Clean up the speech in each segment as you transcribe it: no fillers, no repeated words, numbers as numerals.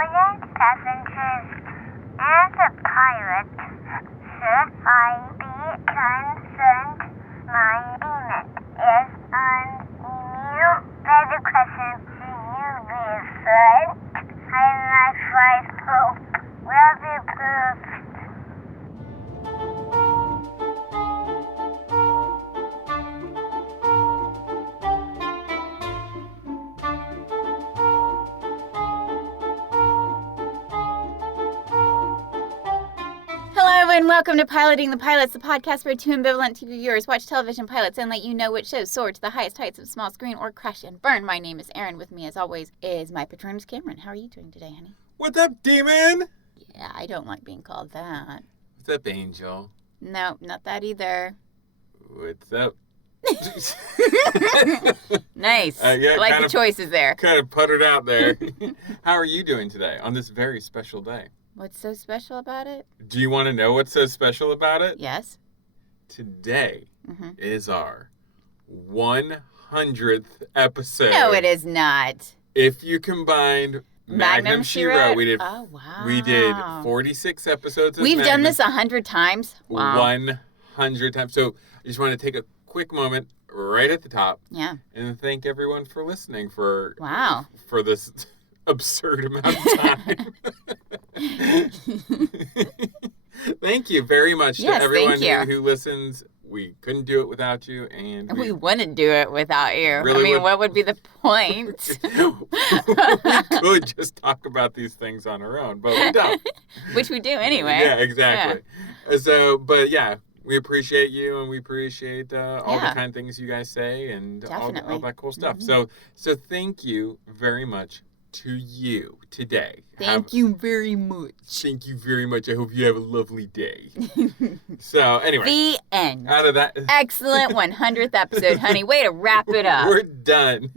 All passengers and the pilot, should I be concerned my demon is on email? Better question to you, dear friend. My life hope will be proved. And welcome to Piloting the Pilots, the podcast where two ambivalent TV viewers watch television pilots and let you know which shows soar to the highest heights of small screen or crash and burn. My name is Erin. With me, as always, is my Patronus Cameron. How are you doing today, honey? What's up, demon? Yeah, I don't like being called that. What's up, angel? No, not that either. What's up? Nice. Yeah, I like the choices there. Kind of puttered out there. How are you doing today on this very special day? What's so special about it? Do you want to know what's so special about it? Yes. Today is our 100th episode. No, it is not. If you combined Magnum Shiro, we did. Oh, wow. We did 46 episodes. Of We've Magnum, done this 100 times. Wow. 100 times. So I just want to take a quick moment right at the top. Yeah. And thank everyone for listening for this absurd amount of time. Thank you very much to everyone who listens. We couldn't do it without you, and we wouldn't do it without you. Really I mean, what would be the point? We could just talk about these things on our own, but we don't. Which we do anyway. Yeah, exactly. Yeah. So, but yeah, we appreciate you, and we appreciate all the kind things you guys say, and all that cool stuff. So thank you very much to you today. Thank you very much. Thank you very much. I hope you have a lovely day. So, anyway. The end. Out of that. Excellent 100th episode, honey. Way to wrap it up. We're done.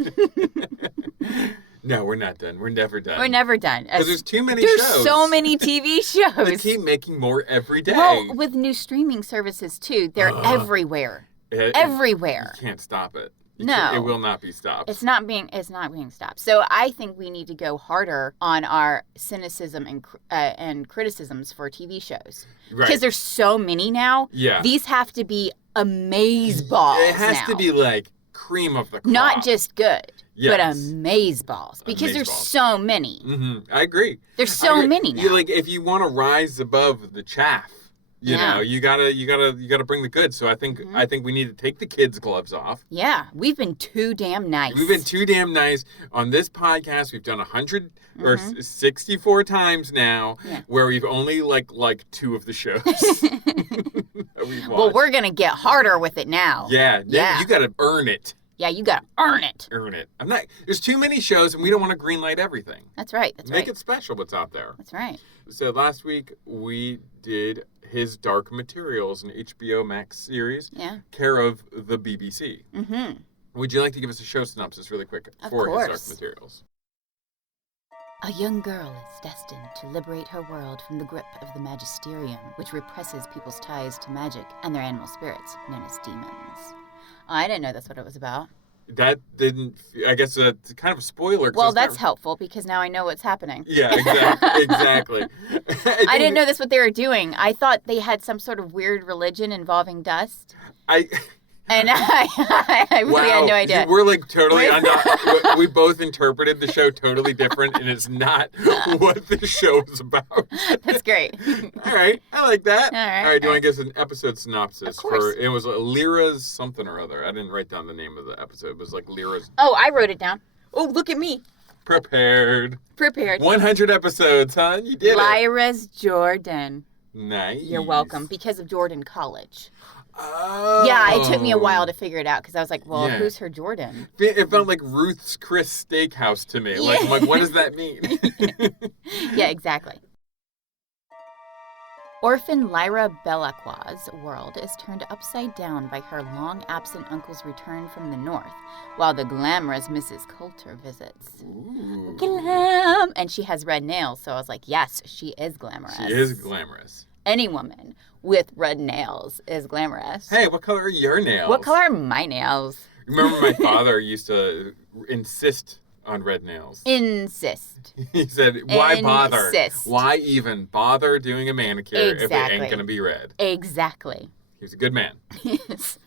No, we're not done. We're never done. We're never done. Because there's too many shows. There's so many TV shows. They keep making more every day. Well, with new streaming services, too. They're everywhere. Everywhere. You can't stop it. No. It will not be stopped. It's not being stopped. So I think we need to go harder on our cynicism and criticisms for TV shows. Right. Because there's so many now. Yeah. These have to be amazeballs. It has to be like cream of the crop. Not just good, but yes. amazeballs. Because there's so many. Mm-hmm. I agree. There's so many now. Like if you want to rise above the chaff, you know, you gotta bring the goods. So I think we need to take the kids' gloves off. Yeah, we've been too damn nice. We've been too damn nice on this podcast. We've done 100 or 64 times now, where we've only like two of the shows. Well, we're gonna get harder with it now. Yeah. You gotta earn it. Yeah, you gotta earn it. Earn it. There's too many shows, and we don't want to greenlight everything. That's right. Make it special what's out there. That's right. So last week we did His Dark Materials, an HBO Max series, care of the BBC. Mm-hmm. Would you like to give us a show synopsis really quick for His Dark Materials? A young girl is destined to liberate her world from the grip of the magisterium, which represses people's ties to magic and their animal spirits, known as demons. Oh, I didn't know that's what it was about. That didn't, I guess it's kind of a spoiler. Well, that's helpful because now I know what's happening. Yeah, exactly. I didn't know that's what they were doing. I thought they had some sort of weird religion involving dust. And I really had no idea. We're like totally we both interpreted the show totally different, and it's not what the show is about. That's great. All right. I like that. All right. Do you want to give us an episode synopsis? Of course. It was Lyra's something or other. I didn't write down the name of the episode. It was like Lyra's. Oh, I wrote it down. Oh, look at me. Prepared. 100 episodes, huh? You did Lyra's Jordan. Nice. You're welcome. Because of Jordan College. Oh. Yeah, it took me a while to figure it out because I was like, well, who's her Jordan? It felt like Ruth's Chris Steakhouse to me. Yeah. Like, what does that mean? Yeah, exactly. Orphan Lyra Belacqua's world is turned upside down by her long-absent uncle's return from the north, while the glamorous Mrs. Coulter visits. Ooh. Glam! And she has red nails, so I was like, yes, she is glamorous. She is glamorous. Any woman with red nails is glamorous. Hey, what color are your nails? What color are my nails? Remember my father used to insist on red nails. Insist. He said, why bother? Insist. Why even bother doing a manicure if it ain't going to be red? Exactly. He was a good man. Yes.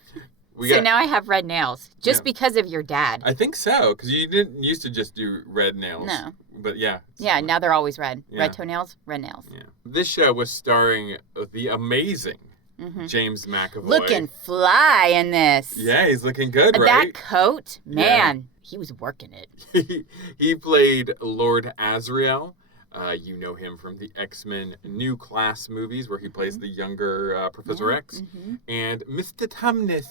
Now I have red nails just because of your dad. I think so, because you didn't used to just do red nails. No. But yeah. Yeah, now they're always red. Yeah. Red toenails, red nails. Yeah. This show was starring the amazing James McAvoy. Looking fly in this. Yeah, he's looking good, right? That coat, man, he was working it. He played Lord Azrael. You know him from the X-Men New Class movies, where he plays the younger Professor X. And Mr. Tumnus.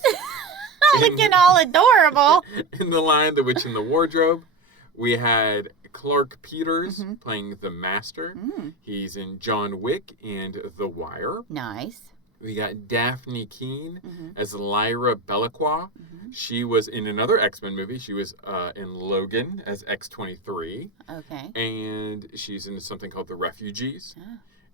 Looking all adorable. In The Lion, the Witch, and the Wardrobe. We had Clark Peters playing the Master. He's in John Wick and The Wire. Nice. We got Daphne Keane as Lyra Belacqua. She was in another X-Men movie. She was in Logan as X-23. Okay. And she's in something called The Refugees.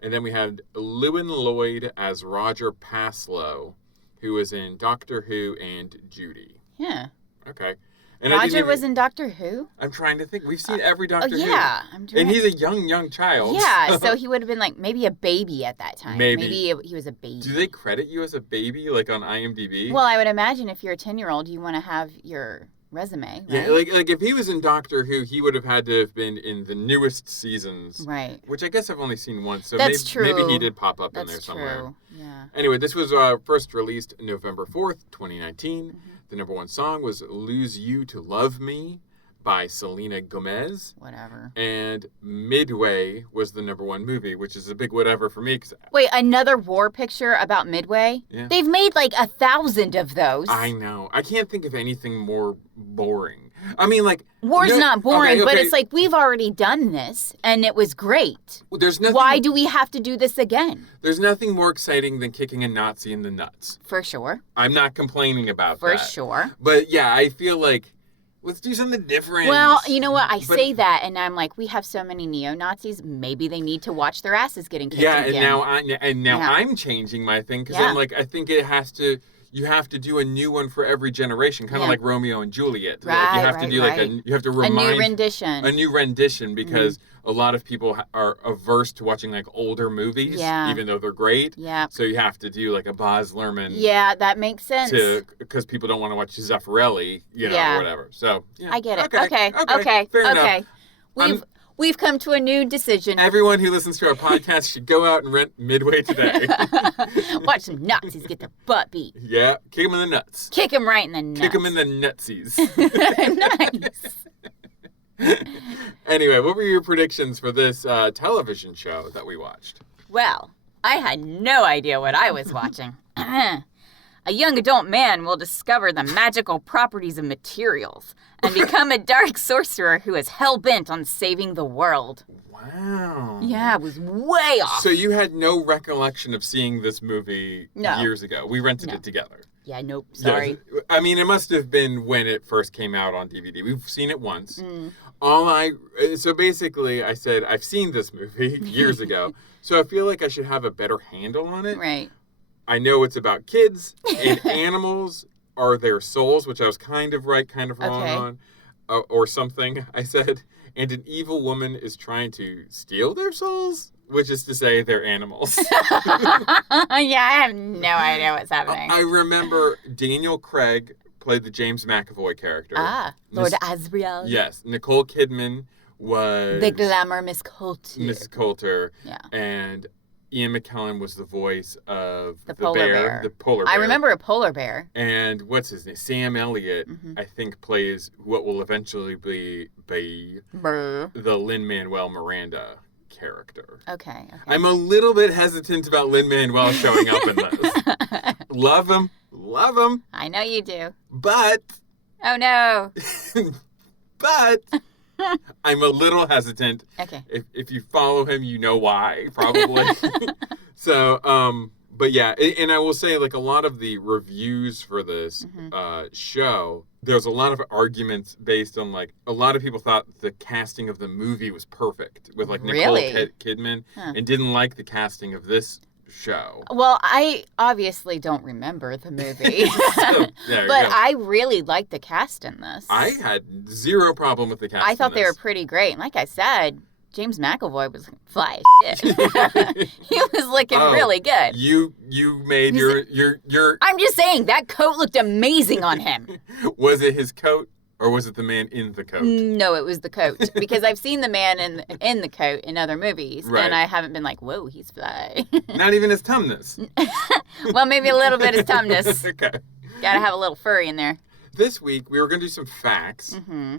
And then we had Llewyn Lloyd as Roger Paslow, who was in Doctor Who and Judy. Yeah. Okay. And Roger was in Doctor Who? I'm trying to think. We've seen every Doctor Who. Yeah. And he's a young child. Yeah, so he would have been like maybe a baby at that time. Maybe he was a baby. Do they credit you as a baby, like on IMDb? Well, I would imagine if you're a 10-year-old, you want to have your resume, right? Yeah, like if he was in Doctor Who, he would have had to have been in the newest seasons. Right. Which I guess I've only seen once, so That's true. Maybe he did pop up in there somewhere. True. Yeah. Anyway, this was first released November 4th, 2019. The number one song was Lose You to Love Me by Selena Gomez. Whatever. And Midway was the number one movie, which is a big whatever for me. Wait, another war picture about Midway? Yeah. They've made like 1,000 of those. I know. I can't think of anything more boring. I mean, like... War's not boring, but it's like, we've already done this, and it was great. There's nothing... Why do we have to do this again? There's nothing more exciting than kicking a Nazi in the nuts. For sure. I'm not complaining about that. For sure. But yeah, I feel like, let's do something different. Well, you know what? I say that, and I'm like, we have so many neo-Nazis, maybe they need to watch their asses getting kicked again. Yeah, and now I'm changing my thing, because I'm like, I think it has to... You have to do a new one for every generation, kind of like Romeo and Juliet. Right, like you have to do you have to remind a new rendition. Because a lot of people are averse to watching like older movies, even though they're great. Yeah. So you have to do like a Baz Luhrmann. Yeah, that makes sense. Because people don't want to watch Zeffirelli, or whatever. So I get it. Okay. Fair enough. We've come to a new decision. Everyone who listens to our podcast should go out and rent Midway today. Watch some Nazis get their butt beat. Yeah, kick them in the nuts. Kick them right in the nuts. Kick them in the nutsies. Nice. Anyway, what were your predictions for this television show that we watched? Well, I had no idea what I was watching. A young adult man will discover the magical properties of materials and become a dark sorcerer who is hell-bent on saving the world. Wow. Yeah, it was way off. So you had no recollection of seeing this movie years ago. We rented it together. Yeah, nope, sorry. Yes. I mean, it must have been when it first came out on DVD. We've seen it once. So basically, I said, I've seen this movie years ago, so I feel like I should have a better handle on it. Right. I know it's about kids and animals are their souls, which I was kind of right, kind of wrong on, or something, I said. And an evil woman is trying to steal their souls, which is to say they're animals. Yeah, I have no idea what's happening. I remember Daniel Craig played the James McAvoy character. Lord Azrael. Yes. Nicole Kidman was... the glamour Miss Coulter. Miss Coulter. Yeah. And Ian McKellen was the voice of the polar bear. The polar bear. I remember a polar bear. And what's his name? Sam Elliott, I think, plays what will eventually be the Lin-Manuel Miranda character. Okay. I'm a little bit hesitant about Lin-Manuel showing up in this. Love him. I know you do. But... Oh, no. But... I'm a little hesitant. Okay. If you follow him, you know why, probably. So, but yeah, and I will say, like, a lot of the reviews for this show, there's a lot of arguments based on, like, a lot of people thought the casting of the movie was perfect with, like, Nicole Kidman and didn't like the casting of this show. Well, I obviously don't remember the movie. But I really liked the cast in this. I had zero problem with the cast. I thought they were pretty great. And like I said, James McAvoy was fly as shit. He was looking really good. You made your I'm just saying, that coat looked amazing on him. Was it his coat? Or was it the man in the coat? No, it was the coat. Because I've seen the man in the coat in other movies. Right. And I haven't been like, whoa, he's fly. Not even his tumness. Well, maybe a little bit his tumness. Okay. Gotta have a little furry in there. This week, we were going to do some facts. Mm-hmm.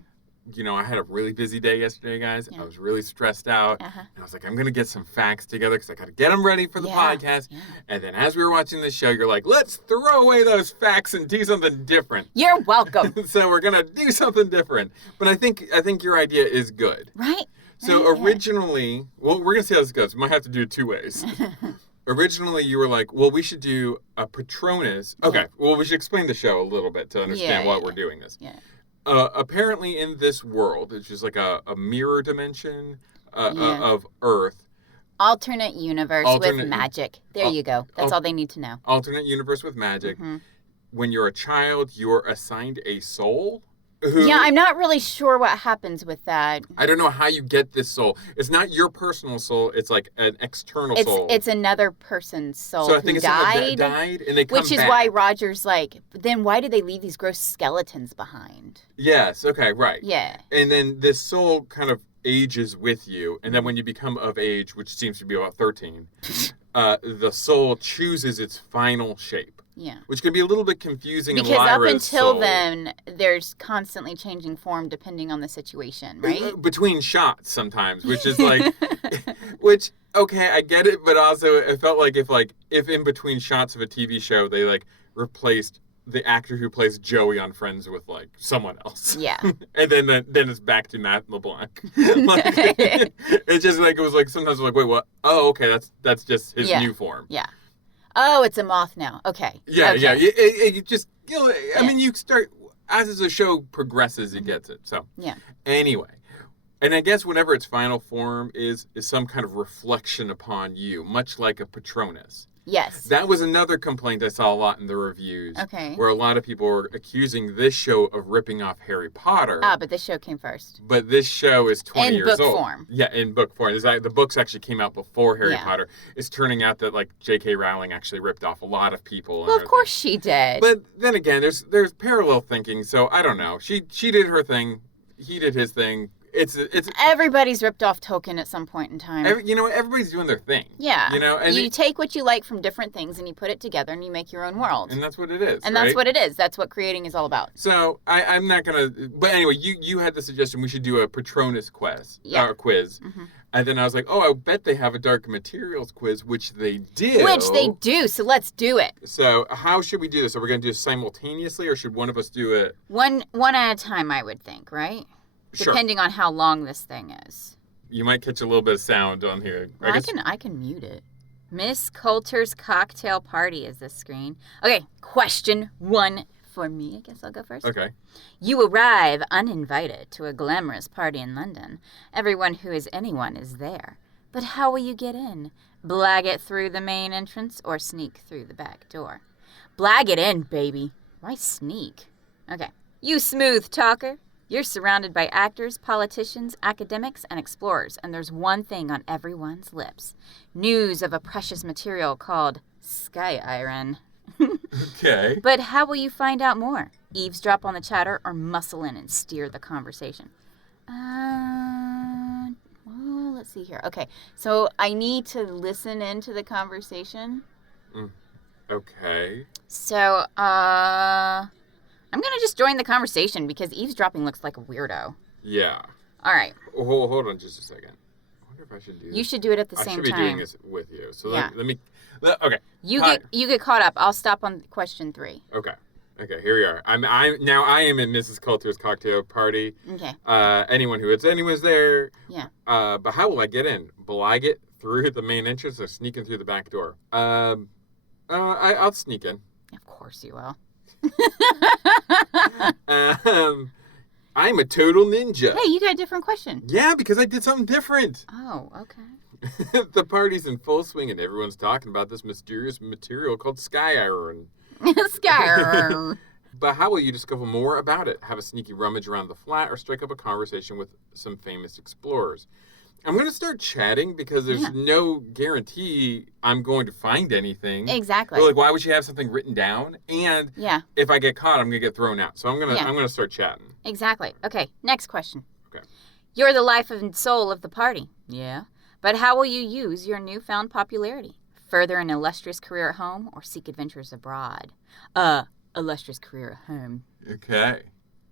You know, I had a really busy day yesterday, guys. Yeah. I was really stressed out. And I was like, I'm going to get some facts together because I got to get them ready for the podcast. Yeah. And then as we were watching this show, you're like, let's throw away those facts and do something different. You're welcome. So we're going to do something different. But I think your idea is good. Right. So originally, well, we're going to see how this goes. We might have to do it 2 ways. Originally, you were like, well, we should do a Patronus. Okay, well, we should explain the show a little bit to understand why we're doing this. Yeah. Apparently in this world, it's just like a mirror dimension of Earth. Alternate universe with magic. There you go. That's all they need to know. Alternate universe with magic. Mm-hmm. When you're a child, you're assigned a soul. Yeah, I'm not really sure what happens with that. I don't know how you get this soul. It's not your personal soul. It's like an external soul. It's another person's soul so I think who died. And they come Which is back. why Roger's like, then why did they leave these gross skeletons behind? Yes, okay, right. Yeah. And then this soul kind of ages with you. And then when you become of age, which seems to be about 13, the soul chooses its final shape. Yeah. Which could be a little bit confusing because in Lyra's up until soul. Then, there's constantly changing form depending on the situation, right? Between shots sometimes, which is like, which, okay, I get it, but also it felt like if in between shots of a TV show, they like replaced the actor who plays Joey on Friends with like someone else. Yeah. And then it's back to Matt LeBlanc. It's just like, it was like, sometimes we're like, wait, what? Oh, okay, that's just his new form. Yeah. Oh, it's a moth now. Okay. Yeah, okay. yeah. It just, I mean, you start, as the show progresses, it gets it. So, anyway. And I guess whenever its final form is some kind of reflection upon you, much like a Patronus. Yes. That was another complaint I saw a lot in the reviews. Okay. Where a lot of people were accusing this show of ripping off Harry Potter. But this show came first. But this show is 20 years old. In book form. Yeah, in book form. The books actually came out before Harry Potter. It's turning out that like J.K. Rowling actually ripped off a lot of people. Well, of course she did. But then again, there's parallel thinking, so I don't know. She did her thing. He did his thing. It's everybody's ripped off Tolkien at some point in time. Everybody's doing their thing. Yeah. And you take what you like from different things and you put it together and you make your own world. And that's what it is. And that's what it is. That's what creating is all about. So I'm not gonna. But anyway, you had the suggestion we should do a Patronus quiz. Mm-hmm. And then I was like, oh, I bet they have a Dark Materials quiz, which they do. Which they do. So let's do it. So how should we do this? Are we going to do it simultaneously, or should one of us do it? One at a time, I would think, right? Sure. Depending on how long this thing is. You might catch a little bit of sound on here. Well, I can mute it. Miss Coulter's cocktail party is this screen. Okay, question 1 for me. I guess I'll go first. Okay. You arrive uninvited to a glamorous party in London. Everyone who is anyone is there. But how will you get in? Blag it through the main entrance or sneak through the back door? Blag it in, baby. Why sneak? Okay. You smooth talker. You're surrounded by actors, politicians, academics, and explorers, and there's one thing on everyone's lips. News of a precious material called sky iron. Okay. But how will you find out more? Eavesdrop on the chatter or muscle in and steer the conversation? Well, let's see here. Okay, so I need to listen into the conversation. Okay. So, I'm going to just join the conversation because eavesdropping looks like a weirdo. Yeah. All right. Hold on just a second. I wonder if I should do this. You should do it at the same time. I should be doing this with you. So let me... Okay. You get caught up. I'll stop on question 3. Okay. Okay, here we are. I am in Mrs. Coulter's cocktail party. Okay. Anyone's there. Yeah. But how will I get in? Blag it through the main entrance or sneaking through the back door? I'll sneak in. Of course you will. I'm a total ninja. Hey, you got a different question. Yeah, because I did something different. Oh, okay. The party's in full swing and everyone's talking about this mysterious material called sky iron. Sky iron. But how will you discover more about it? Have a sneaky rummage around the flat or strike up a conversation with some famous explorers? I'm going to start chatting because there's no guarantee I'm going to find anything. Exactly. But, like, why would you have something written down? And if I get caught, I'm going to get thrown out. So I'm going to start chatting. Exactly. Okay, next question. Okay. You're the life and soul of the party. Yeah. But how will you use your newfound popularity? Further an illustrious career at home or seek adventures abroad? Illustrious career at home. Okay.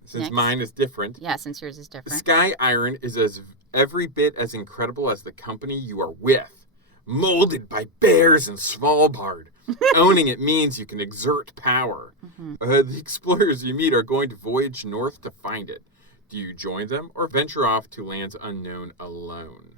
Since mine is different. Yeah, since yours is different. Sky Iron is every bit as incredible as the company you are with. Molded by bears in Svalbard. Owning it means you can exert power. The explorers you meet are going to voyage north to find it. Do you join them or venture off to lands unknown alone?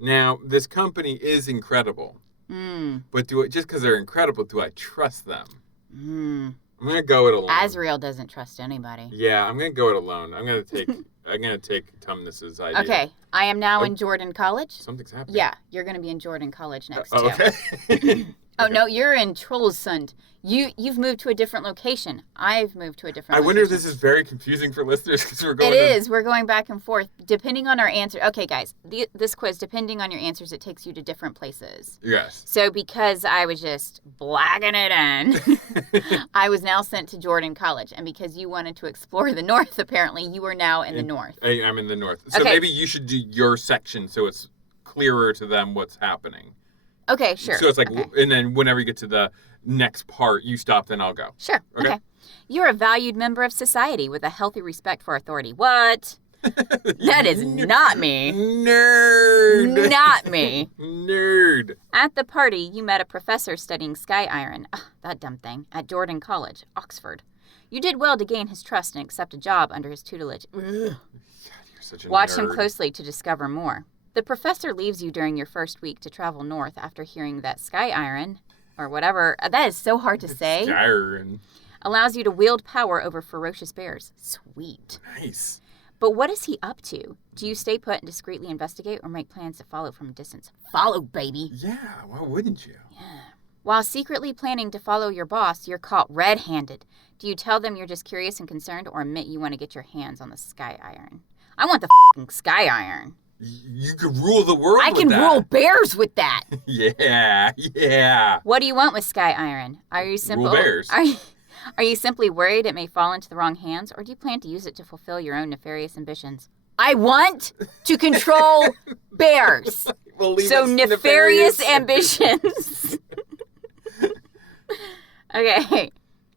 Now, this company is incredible. But just because they're incredible, do I trust them? I'm going to go it alone. Azrael doesn't trust anybody. Yeah, I'm going to go it alone. I'm going to take Tumnus's idea. Okay, I am now in Jordan College. Something's happening. Yeah, you're going to be in Jordan College next, too. Okay. Oh, no, you're in Trollsund. You've moved to a different location. I've moved to a different location. I wonder if this is very confusing for listeners because we're going It is. We're going back and forth. Depending on our answer. Okay, guys, this quiz, depending on your answers, it takes you to different places. Yes. So because I was just blagging it in, I was now sent to Jordan College. And because you wanted to explore the north, apparently, you are now in the north. I'm in the north. So maybe you should do your section so it's clearer to them what's happening. Okay, sure. So it's like, and then whenever you get to the next part, you stop, then I'll go. Sure. Okay. You're a valued member of society with a healthy respect for authority. What? That is not me. Nerd. Not me. Nerd. At the party, you met a professor studying sky iron. That dumb thing. At Jordan College, Oxford. You did well to gain his trust and accept a job under his tutelage. God, you're such a Watch nerd. him closely to discover more. The professor leaves you during your first week to travel north after hearing that sky iron, or whatever, that is so hard to say, Sky iron. allows you to wield power over ferocious bears. Sweet. Nice. But what is he up to? Do you stay put and discreetly investigate or make plans to follow from a distance? Follow, baby. Yeah, why wouldn't you? Yeah. While secretly planning to follow your boss, you're caught red-handed. Do you tell them you're just curious and concerned or admit you want to get your hands on the sky iron? I want the f***ing sky iron. You could rule the world I can rule bears with that. Yeah. What do you want with sky iron? Are you Rule bears. Are you simply worried it may fall into the wrong hands, or do you plan to use it to fulfill your own nefarious ambitions? I want to control bears. So nefarious ambitions. Okay.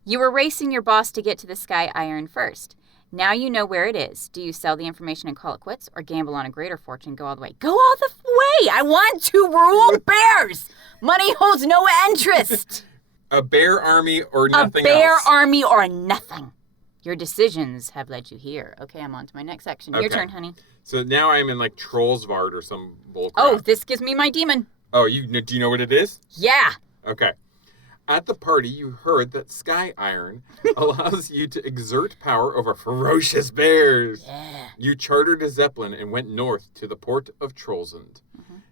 You were racing your boss to get to the sky iron first. Now you know where it is. Do you sell the information and call it quits, or gamble on a greater fortune, go all the way? Go all the way! I want to rule bears! Money holds no interest! A bear army or nothing else. A bear else. army or nothing. Your decisions have led you here. Okay, I'm on to my next section. Your turn, honey. So now I'm in like Trollsvard or some bullcrap. Oh, this gives me my demon. Oh, do you know what it is? Yeah. Okay. At the party, you heard that sky iron allows you to exert power over ferocious bears. Yeah. You chartered a zeppelin and went north to the port of Trollsund.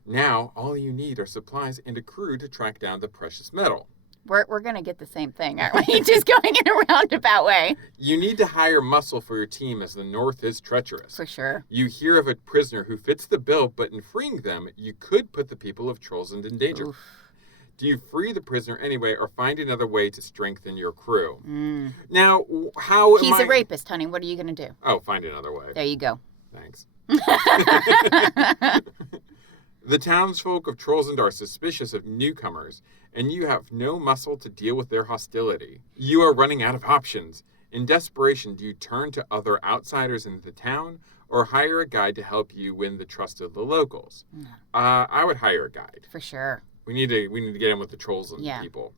Now, all you need are supplies and a crew to track down the precious metal. We're going to get the same thing, aren't we? Just going in a roundabout way. You need to hire muscle for your team as the north is treacherous. For sure. You hear of a prisoner who fits the bill, but in freeing them, you could put the people of Trollsund in danger. Oof. Do you free the prisoner anyway or find another way to strengthen your crew? Now, how He's a rapist, honey. What are you going to do? Oh, find another way. There you go. Thanks. The townsfolk of Trollsund are suspicious of newcomers, and you have no muscle to deal with their hostility. You are running out of options. In desperation, do you turn to other outsiders in the town or hire a guide to help you win the trust of the locals? I would hire a guide. For sure. We need to get in with the Trollsund people.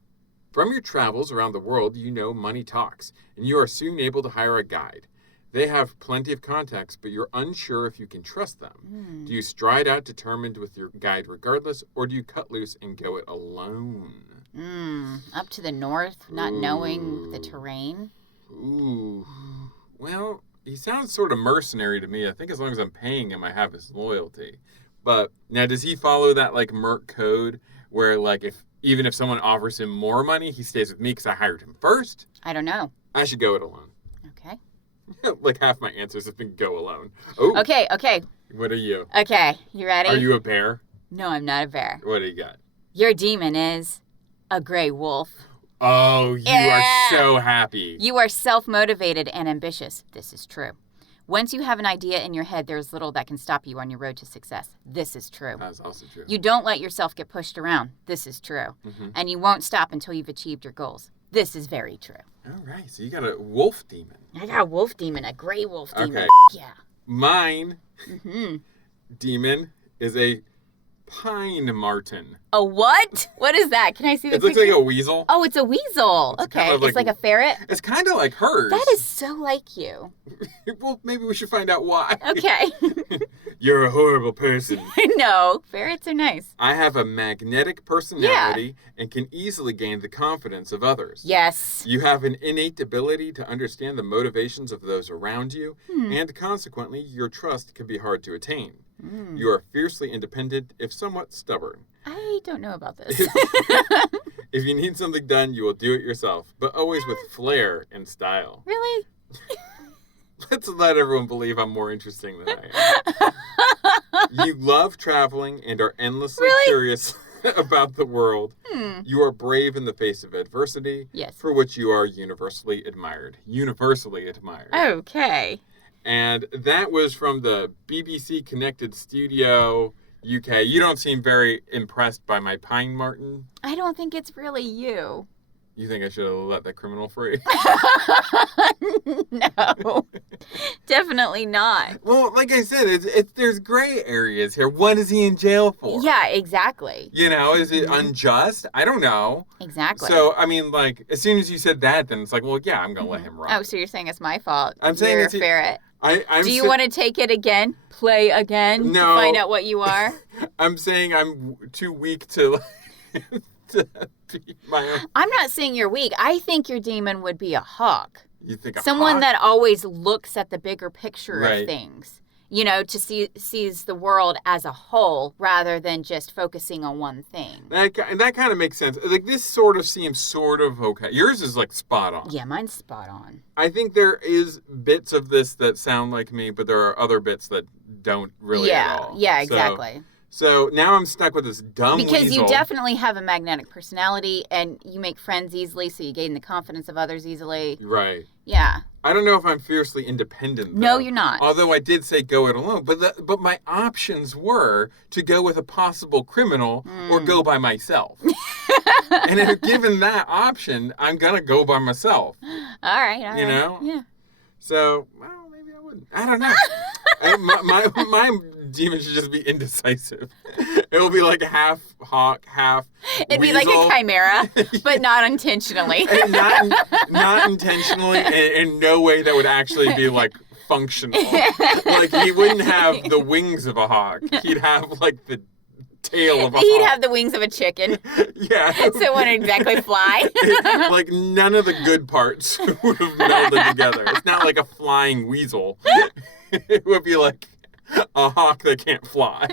From your travels around the world, you know money talks, and you are soon able to hire a guide. They have plenty of contacts, but you're unsure if you can trust them. Do you stride out determined with your guide regardless, or do you cut loose and go it alone? Up to the north, not knowing the terrain? Ooh. Well, he sounds sort of mercenary to me. I think as long as I'm paying him, I have his loyalty. But now, does he follow that like Merc code where like even if someone offers him more money, he stays with me because I hired him first? I don't know. I should go it alone. Okay. Like half my answers have been go alone. Oh. Okay. What are you? Okay, you ready? Are you a bear? No, I'm not a bear. What do you got? Your demon is a gray wolf. Oh, you are so happy. You are self-motivated and ambitious. This is true. Once you have an idea in your head, there's little that can stop you on your road to success. This is true. That's also true. You don't let yourself get pushed around. This is true. Mm-hmm. And you won't stop until you've achieved your goals. This is very true. All right, so you got a wolf demon. I got a wolf demon, a gray wolf demon. Okay. Yeah. Mine demon is a pine marten. A what? What is that? Can I see the picture? It looks like a weasel. Oh, it's a weasel. It's okay. kind of It's like a ferret? It's kind of like hers. That is so like you. Well, maybe we should find out why. Okay. You're a horrible person. No, ferrets are nice. I have a magnetic personality and can easily gain the confidence of others. Yes. You have an innate ability to understand the motivations of those around you, and consequently, your trust can be hard to attain. You are fiercely independent, if somewhat stubborn. I don't know about this. If you need something done, you will do it yourself, but always with flair and style. Really? Let's let everyone believe I'm more interesting than I am. You love traveling and are endlessly curious about the world. You are brave in the face of adversity, for which you are universally admired. Universally admired. Okay. And that was from the BBC Connected Studio, UK. You don't seem very impressed by my pine marten. I don't think it's really you. You think I should have let that criminal free? No, definitely not. Well, like I said, there's gray areas here. What is he in jail for? Yeah, exactly. You know, is it unjust? I don't know. Exactly. So, I mean, like, as soon as you said that, then it's like, well, yeah, I'm going to let him run. Oh, so you're saying it's my fault. I'm saying you're it's a ferret. Do you want to take it again? Play again? No. To find out what you are? I'm saying I'm too weak to be my own. I'm not saying you're weak. I think your demon would be a hawk. You think a Someone hawk? that always looks at the bigger picture Right. of things. You know, sees the world as a whole rather than just focusing on one thing. That kind of makes sense. Like, this sort of seems sort of okay. Yours is, like, spot on. Yeah, mine's spot on. I think there is bits of this that sound like me, but there are other bits that don't really at all. Yeah, exactly. So now I'm stuck with this dumb Because weasel. you definitely have a magnetic personality and you make friends easily, so you gain the confidence of others easily. Right. Yeah. I don't know if I'm fiercely independent, though. No, you're not. Although I did say go it alone. But my options were to go with a possible criminal or go by myself. And if given that option, I'm going to go by myself. All right. You know? Yeah. So, well, maybe I wouldn't. I don't know. My demon should just be indecisive. It'll be like half hawk, half It'd weasel. be like a chimera, but not intentionally. And not intentionally, and in no way that would actually be like functional. Like, he wouldn't have the wings of a hawk. He'd have like the tail of a hawk. He'd have the wings of a chicken. Yeah. So it wouldn't exactly fly. Like, none of the good parts would have melded together. It's not like a flying weasel. It would be like a hawk that can't fly.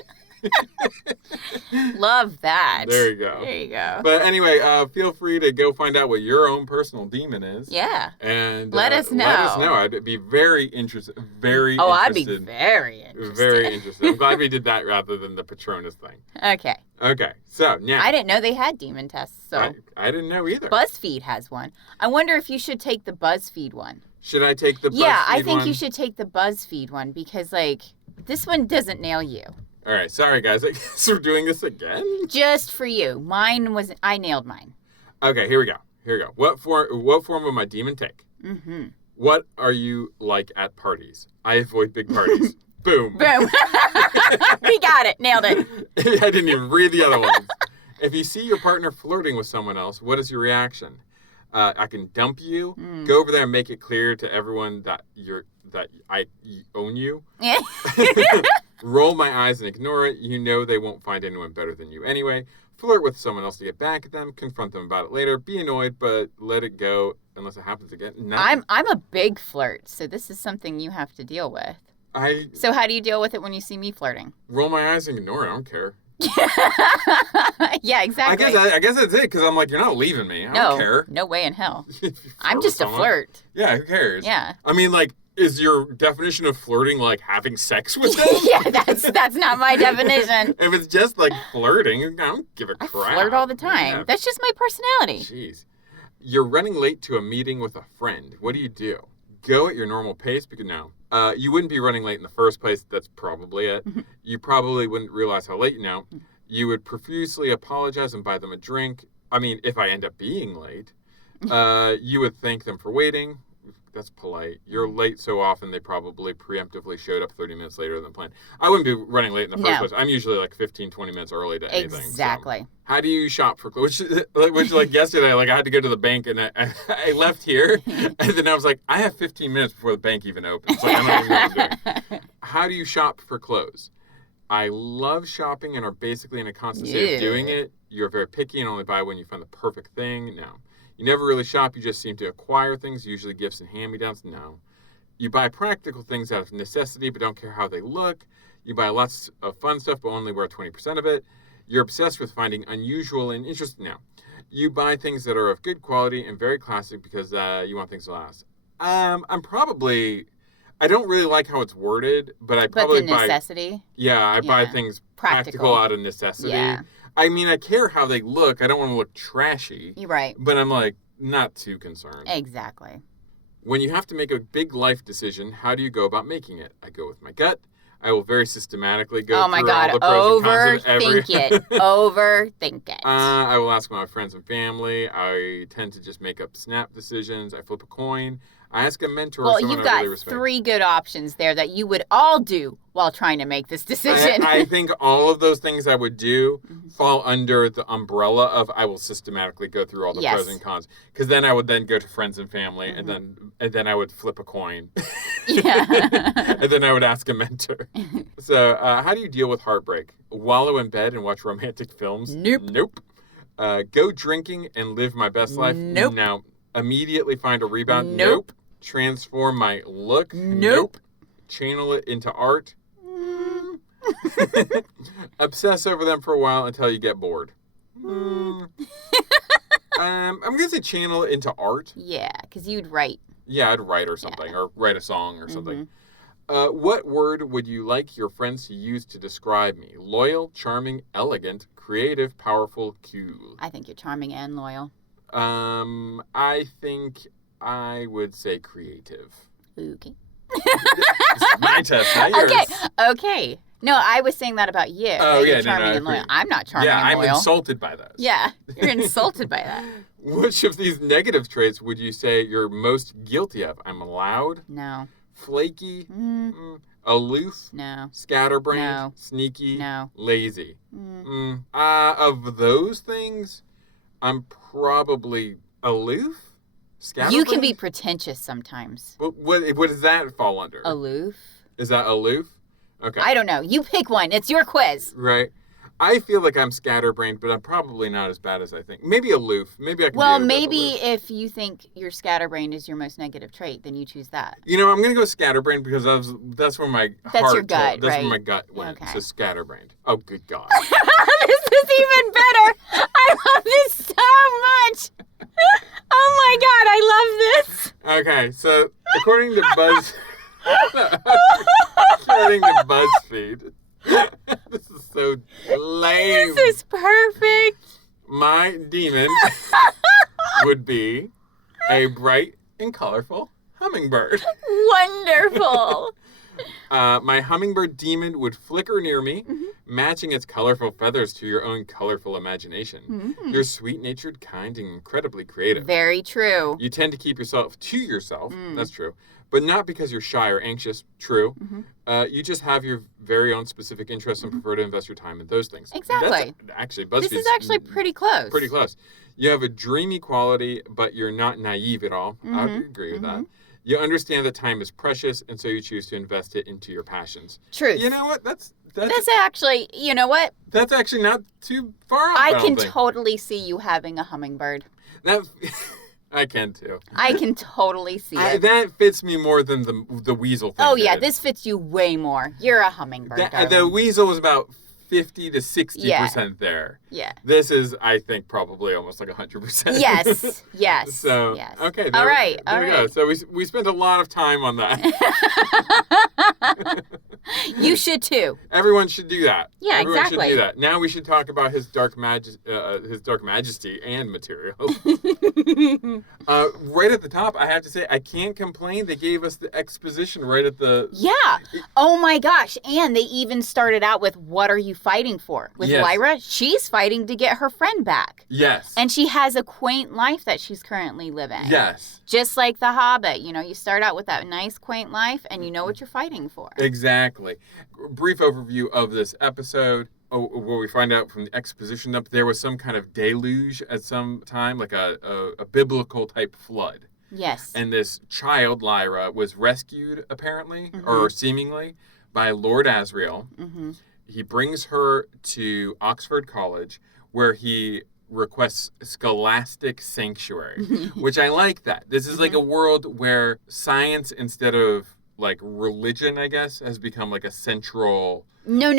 Love that. There you go. There you go. But anyway, feel free to go find out what your own personal demon is. Yeah. And let us know. Let us know. I'd be very interested. Oh, I'd be very interested. Very interested. I'm glad we did that rather than the Patronus thing. Okay. Okay. So now. I didn't know they had demon tests. So I didn't know either. BuzzFeed has one. I wonder if you should take the BuzzFeed one. Should I take the BuzzFeed one? Yeah, I think you should take the BuzzFeed one because, like, this one doesn't nail you. All right. Sorry, guys. I guess we're doing this again? Just for you. I nailed mine. Okay. Here we go. What form will my demon take? Mm-hmm. What are you like at parties? I avoid big parties. Boom. Boom. We got it. Nailed it. I didn't even read the other ones. If you see your partner flirting with someone else, what is your reaction? I can dump you. Go over there and make it clear to everyone that I own you. Yeah. Roll my eyes and ignore it. You know they won't find anyone better than you anyway. Flirt with someone else to get back at them. Confront them about it later. Be annoyed, but let it go unless it happens again. I'm a big flirt, so this is something you have to deal with. So how do you deal with it when you see me flirting? Roll my eyes and ignore it. I don't care. Yeah, exactly. I guess that's it, because I'm like, you're not leaving me. I don't care. No way in hell. I'm just a flirt. Yeah, who cares? Yeah. I mean, like, is your definition of flirting like having sex with them? Yeah, that's not my definition. If it's just like flirting, I don't give a crap. I flirt all the time. Yeah. That's just my personality. Jeez. You're running late to a meeting with a friend. What do? Go at your normal pace, because you wouldn't be running late in the first place. That's probably it. You probably wouldn't realize how late you know. You would profusely apologize and buy them a drink. I mean, if I end up being late, you would thank them for waiting. That's polite. You're late so often they probably preemptively showed up 30 minutes later than planned. I wouldn't be running late in the first place. I'm usually like 15, 20 minutes early to anything. Exactly. So. How do you shop for clothes? Which like yesterday, like I had to go to the bank and I left here, and then I was like, I have 15 minutes before the bank even opens. Like, I don't even know what I'm doing. How do you shop for clothes? I love shopping and are basically in a constant state of doing it. You're very picky and only buy when you find the perfect thing. No. You never really shop. You just seem to acquire things, usually gifts and hand-me-downs. No. You buy practical things out of necessity but don't care how they look. You buy lots of fun stuff but only wear 20% of it. You're obsessed with finding unusual and interesting. No. You buy things that are of good quality and very classic because you want things to last. I don't really like how it's worded, but I probably buy... But the necessity? I buy things practical out of necessity. Yeah. I mean, I care how they look. I don't want to look trashy. You're right. But I'm, like, not too concerned. Exactly. When you have to make a big life decision, how do you go about making it? I go with my gut. I will very systematically go through all the pros and cons of every... Overthink it. I will ask my friends and family. I tend to just make up snap decisions. I flip a coin. I ask a mentor. Well, you've got three good options there that you would all do while trying to make this decision. I think all of those things I would do fall under the umbrella of I will systematically go through all the pros and cons. Because then I would then go to friends and family, and then I would flip a coin. Yeah. And then I would ask a mentor. So how do you deal with heartbreak? Wallow in bed and watch romantic films? Nope. Go drinking and live my best life? Nope. Now, immediately find a rebound? Nope. Transform my look? Nope. Channel it into art? Obsess over them for a while until you get bored? I'm going to say channel it into art. Yeah, because you'd write. Yeah, I'd write or something, or write a song or something. What word would you like your friends to use to describe me? Loyal, charming, elegant, creative, powerful, cool. I think you're charming and loyal. I think I would say creative. Okay. This is my test, not yours. Okay. No, I was saying that about you. Oh, yeah. You're charming and loyal. I'm not charming and loyal. Yeah, I'm insulted by that. Yeah, you're insulted by that. Which of these negative traits would you say you're most guilty of? I'm loud? No. Flaky? Aloof? No. Scatterbrained? No. Sneaky? No. Lazy? Of those things, I'm probably aloof? You can be pretentious sometimes. What does that fall under? Aloof. Is that aloof? Okay. I don't know. You pick one. It's your quiz. Right. I feel like I'm scatterbrained, but I'm probably not as bad as I think. Maybe aloof. Maybe I can Well, maybe if you think your scatterbrained is your most negative trait, then you choose that. You know, I'm going to go scatterbrained because that's where my That's heart your gut, That's right? where my gut went. Okay. So scatterbrained. Oh, good God. This is even better. I love this so much. Oh, my God. I love this. Okay, so according to BuzzFeed, this is so lame. This is perfect. My demon would be a bright and colorful hummingbird. Wonderful. My hummingbird demon would flicker near me, matching its colorful feathers to your own colorful imagination. You're sweet-natured, kind, and incredibly creative. Very true. You tend to keep yourself to yourself. That's true. But not because you're shy or anxious. True. You just have your very own specific interests and prefer to invest your time in those things. Exactly. This is actually pretty close. Pretty close. You have a dreamy quality, but you're not naive at all. I would agree with that. You understand that time is precious, and so you choose to invest it into your passions. Truth. You know what? That's actually, you know what? That's actually not too far off. I can totally see you having a hummingbird. I can too. I can totally see it. That fits me more than the weasel thing. Oh, yeah, this fits you way more. You're a hummingbird, the weasel was about 50 to 60% there. Yeah. This is, I think, probably almost like 100%. Yes. Yes. So, yes. Okay. All right. There we go. So we spent a lot of time on that. You should too. Everyone should do that. Yeah, Everyone exactly. should do that. Now we should talk about his dark majesty and materials. Right at the top, I have to say, I can't complain. They gave us the exposition right at the... Yeah. Oh my gosh. And they even started out with, what are you fighting for? With Lyra, she's fighting to get her friend back. Yes. And she has a quaint life that she's currently living. Yes. Just like The Hobbit. You know, you start out with that nice, quaint life, and you know what you're fighting for. Exactly. Brief overview of this episode. Where we find out from the exposition up there was some kind of deluge at some time, like a biblical type flood. Yes. And this child, Lyra, was rescued, apparently, or seemingly, by Lord Asriel. Mm-hmm. He brings her to Oxford College, where he requests scholastic sanctuary, which I like that. This is like a world where science, instead of like religion, I guess, has become like a central... No.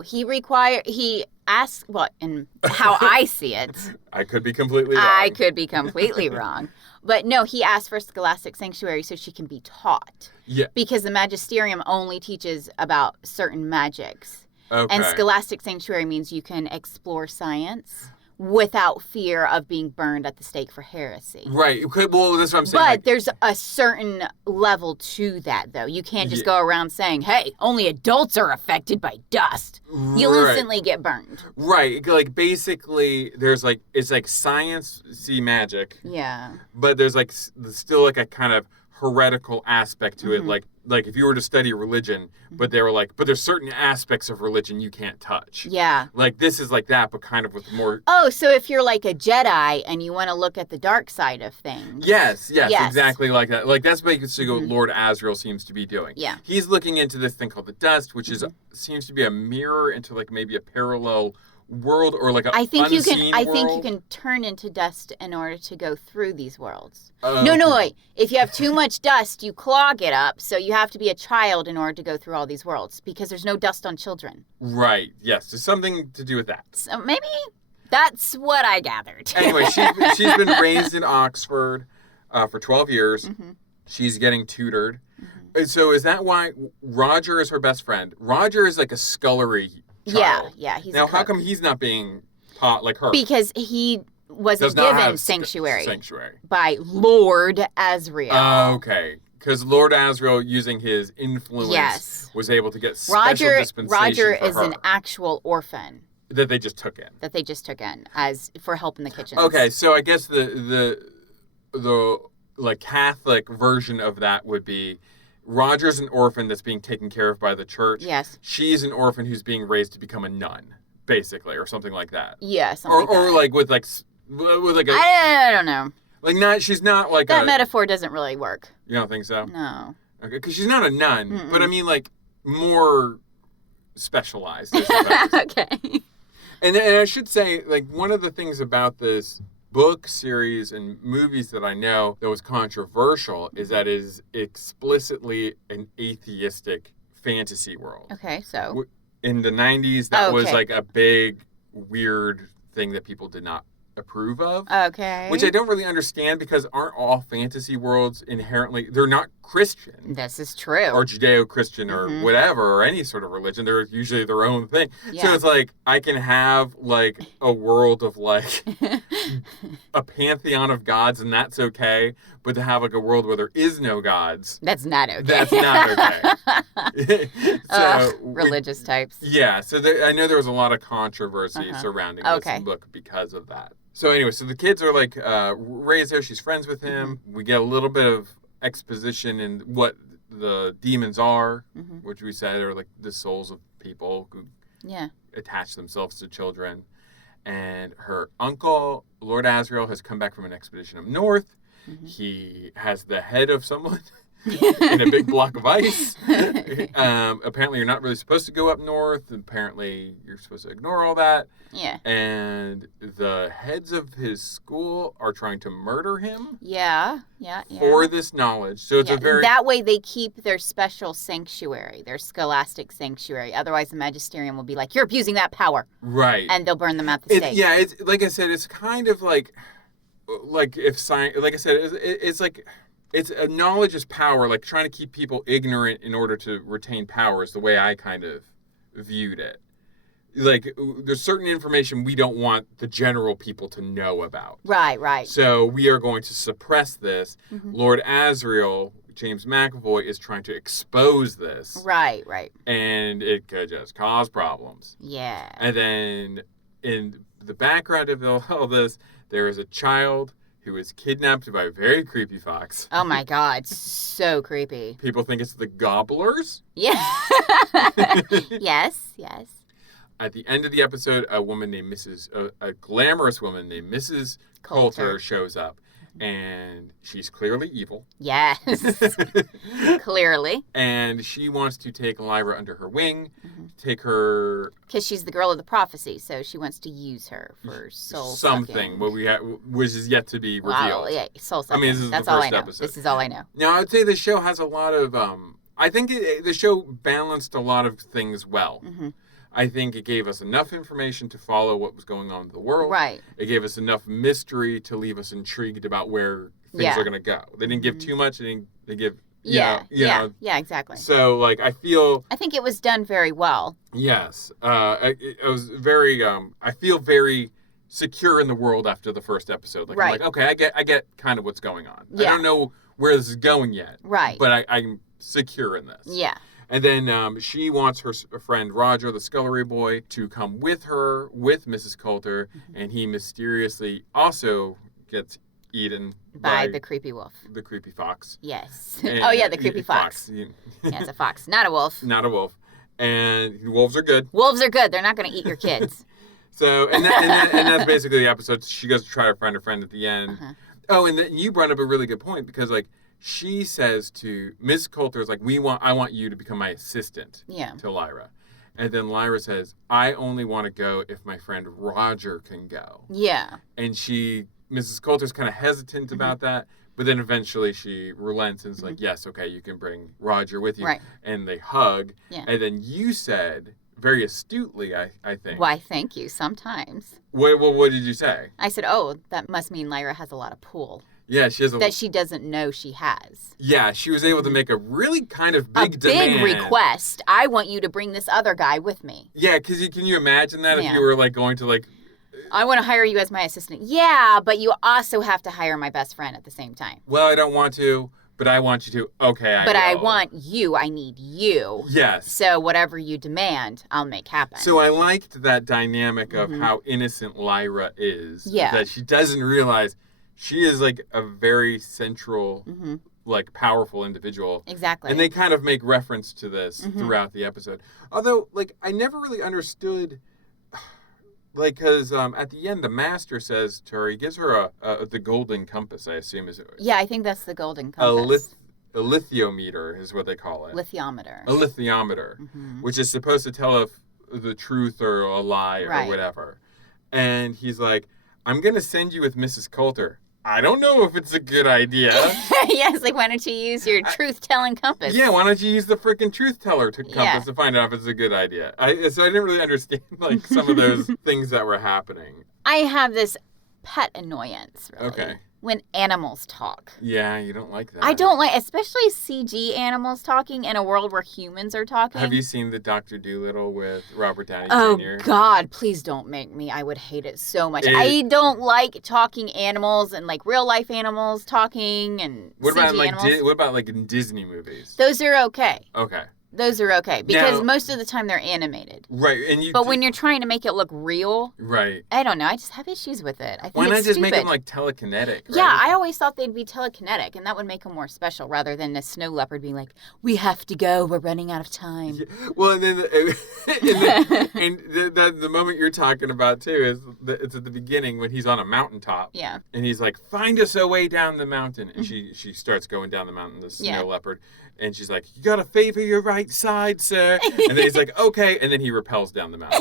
He asks, well, and how I see it. I could be completely wrong. I could be completely wrong. But no, he asked for scholastic sanctuary so she can be taught. Yeah. Because the magisterium only teaches about certain magics. Okay. And scholastic sanctuary means you can explore science without fear of being burned at the stake for heresy. Right. Well, that's what I'm saying. But there's a certain level to that, though. You can't just go around saying, hey, only adults are affected by dust. You'll instantly get burned. Right. Like, basically, there's like, it's like science-y magic. Yeah. But there's like still like a kind of heretical aspect to it. Like if you were to study religion, but they were like, but there's certain aspects of religion you can't touch. Yeah. Like this is like that, but kind of with more... Oh, so if you're like a Jedi and you want to look at the dark side of things. Yes, exactly like that. Like that's basically what Lord Asriel seems to be doing. Yeah. He's looking into this thing called the dust, which is seems to be a mirror into like maybe a parallel world or like a unseen world. I think you can turn into dust in order to go through these worlds. Oh, No, wait. If you have too much dust, you clog it up, so you have to be a child in order to go through all these worlds, because there's no dust on children. Right, yes. There's something to do with that. So maybe that's what I gathered. Anyway, she's been raised in Oxford for 12 years. She's getting tutored. So is that why Roger is her best friend? Roger is like a scullery child. Yeah. He's now, how come he's not being taught like her? Because he wasn't given sanctuary by Lord Asriel. Oh, okay. Because Lord Asriel, using his influence, was able to get special dispensation Roger for is her. an actual orphan. That they just took in. As for help in the kitchen. Okay, so I guess the like Catholic version of that would be Roger's an orphan that's being taken care of by the church. Yes. She's an orphan who's being raised to become a nun, basically, or something like that. Yeah, or like with like a... I don't know. Like she's not like that metaphor doesn't really work. You don't think so? No. Okay, because she's not a nun, but I mean like more specialized. I suppose. Okay. And I should say, like, one of the things about this book series and movies that I know that was controversial is that it is explicitly an atheistic fantasy world. Okay, so in the 90s, that was like a big, weird thing that people did not approve of. Okay. Which I don't really understand, because aren't all fantasy worlds inherently, they're not Christian. This is true. Or Judeo-Christian or whatever, or any sort of religion. They're usually their own thing. Yeah. So it's like, I can have like a world of like a pantheon of gods, and that's okay. But to have like a world where there is no gods. That's not okay. That's not okay. Religious types. Yeah. So I know there was a lot of controversy surrounding this book because of that. So anyway, so the kids are like raised there. She's friends with him. We get a little bit of exposition in what the demons are, which we said are like the souls of people who attach themselves to children. And her uncle, Lord Asriel, has come back from an expedition up north. He has the head of someone in a big block of ice. Apparently, you're not really supposed to go up north. Apparently, you're supposed to ignore all that. Yeah. And the heads of his school are trying to murder him. Yeah. For this knowledge. So it's a very... That way they keep their special sanctuary, their scholastic sanctuary. Otherwise, the magisterium will be like, you're abusing that power. Right. And they'll burn them at the stake. Yeah, it's like I said, it's kind of like if science... Like I said, it's like... It's knowledge is power, like trying to keep people ignorant in order to retain power is the way I kind of viewed it. Like, there's certain information we don't want the general people to know about. Right. So we are going to suppress this. Mm-hmm. Lord Asriel, James McAvoy, is trying to expose this. Right. And it could just cause problems. Yeah. And then in the background of all this, there is a child who was kidnapped by a very creepy fox. Oh my God, so creepy. People think it's the Gobblers. Yeah. Yes. At the end of the episode, a glamorous woman named Mrs. Coulter shows up. And she's clearly evil. Yes. Clearly. And she wants to take Lyra under her wing, take her... Because she's the girl of the prophecy, so she wants to use her for soul something, which is yet to be revealed. Wow, yeah, soul sucking. I mean, this is That's the all first I know. episode. This is all I know. Now, I would say the show has a lot of... I think the show balanced a lot of things well. Mm-hmm. I think it gave us enough information to follow what was going on in the world. Right. It gave us enough mystery to leave us intrigued about where things are going to go. They didn't give too much. They give, you know. Yeah, exactly. So, like, I think it was done very well. Yes. It was very, I feel very secure in the world after the first episode. Like, right. I'm like, okay, I get kind of what's going on. Yeah. I don't know where this is going yet. Right. But I'm secure in this. Yeah. And then she wants her friend Roger, the scullery boy, to come with her, with Mrs. Coulter, and he mysteriously also gets eaten by the creepy wolf. The creepy fox. Yes. And, the creepy fox. Yeah, it's a fox, not a wolf. Not a wolf. And wolves are good. Wolves are good. They're not going to eat your kids. So, and that's basically the episode. She goes to try to find her friend at the end. Uh-huh. Oh, and then you brought up a really good point because, like, she says to Miss Coulter, is like, I want you to become my assistant to Lyra. And then Lyra says, I only want to go if my friend Roger can go. Yeah. And Mrs. Coulter's kind of hesitant about that, but then eventually she relents and is like, yes, okay, you can bring Roger with you. Right. And they hug. Yeah. And then you said, very astutely, I think. Why, thank you, sometimes. What did you say? I said, that must mean Lyra has a lot of pull. Yeah, she has that she doesn't know she has. Yeah, she was able to make a really kind of big demand. A big request. I want you to bring this other guy with me. Yeah, because can you imagine that if you were like going to like... I want to hire you as my assistant. Yeah, but you also have to hire my best friend at the same time. Well, I don't want to, but I want you to. Okay, I want you. I need you. Yes. So whatever you demand, I'll make happen. So I liked that dynamic of how innocent Lyra is. Yeah. That she doesn't realize... She is, like, a very central, like, powerful individual. Exactly. And they kind of make reference to this throughout the episode. Although, like, I never really understood, like, because at the end, the master says to her, he gives her the golden compass, I assume. Yeah, I think that's the golden compass. A lithiometer is what they call it. Lithiometer. A lithiometer, which is supposed to tell if the truth or a lie or whatever. And he's like, I'm going to send you with Mrs. Coulter. I don't know if it's a good idea. Yes, like, why don't you use your truth-telling compass? Yeah, why don't you use the freaking truth-teller compass to find out if it's a good idea? So I didn't really understand, like, some of those things that were happening. I have this pet annoyance, really. Okay. When animals talk. Yeah, you don't like that. I don't like, especially CG animals talking in a world where humans are talking. Have you seen the Dr. Dolittle with Robert Downey Jr.? Oh, God, please don't make me. I would hate it so much. I don't like talking animals and, like, real-life animals talking and CG animals. What about, like, in Disney movies? Those are okay. Okay. Those are okay because most of the time they're animated. Right, but when you're trying to make it look real, right? I don't know. I just have issues with it. I think why not it's just stupid. make them like telekinetic? Right? Yeah, I always thought they'd be telekinetic, and that would make them more special rather than a snow leopard being like, "We have to go. We're running out of time." Yeah. Well, and then the moment you're talking about too is it's at the beginning when he's on a mountaintop. Yeah. And he's like, find us a way down the mountain. And she starts going down the mountain, the snow leopard. And she's like, you got to favor your right side, sir. And then he's like, okay. And then he rappels down the mountain.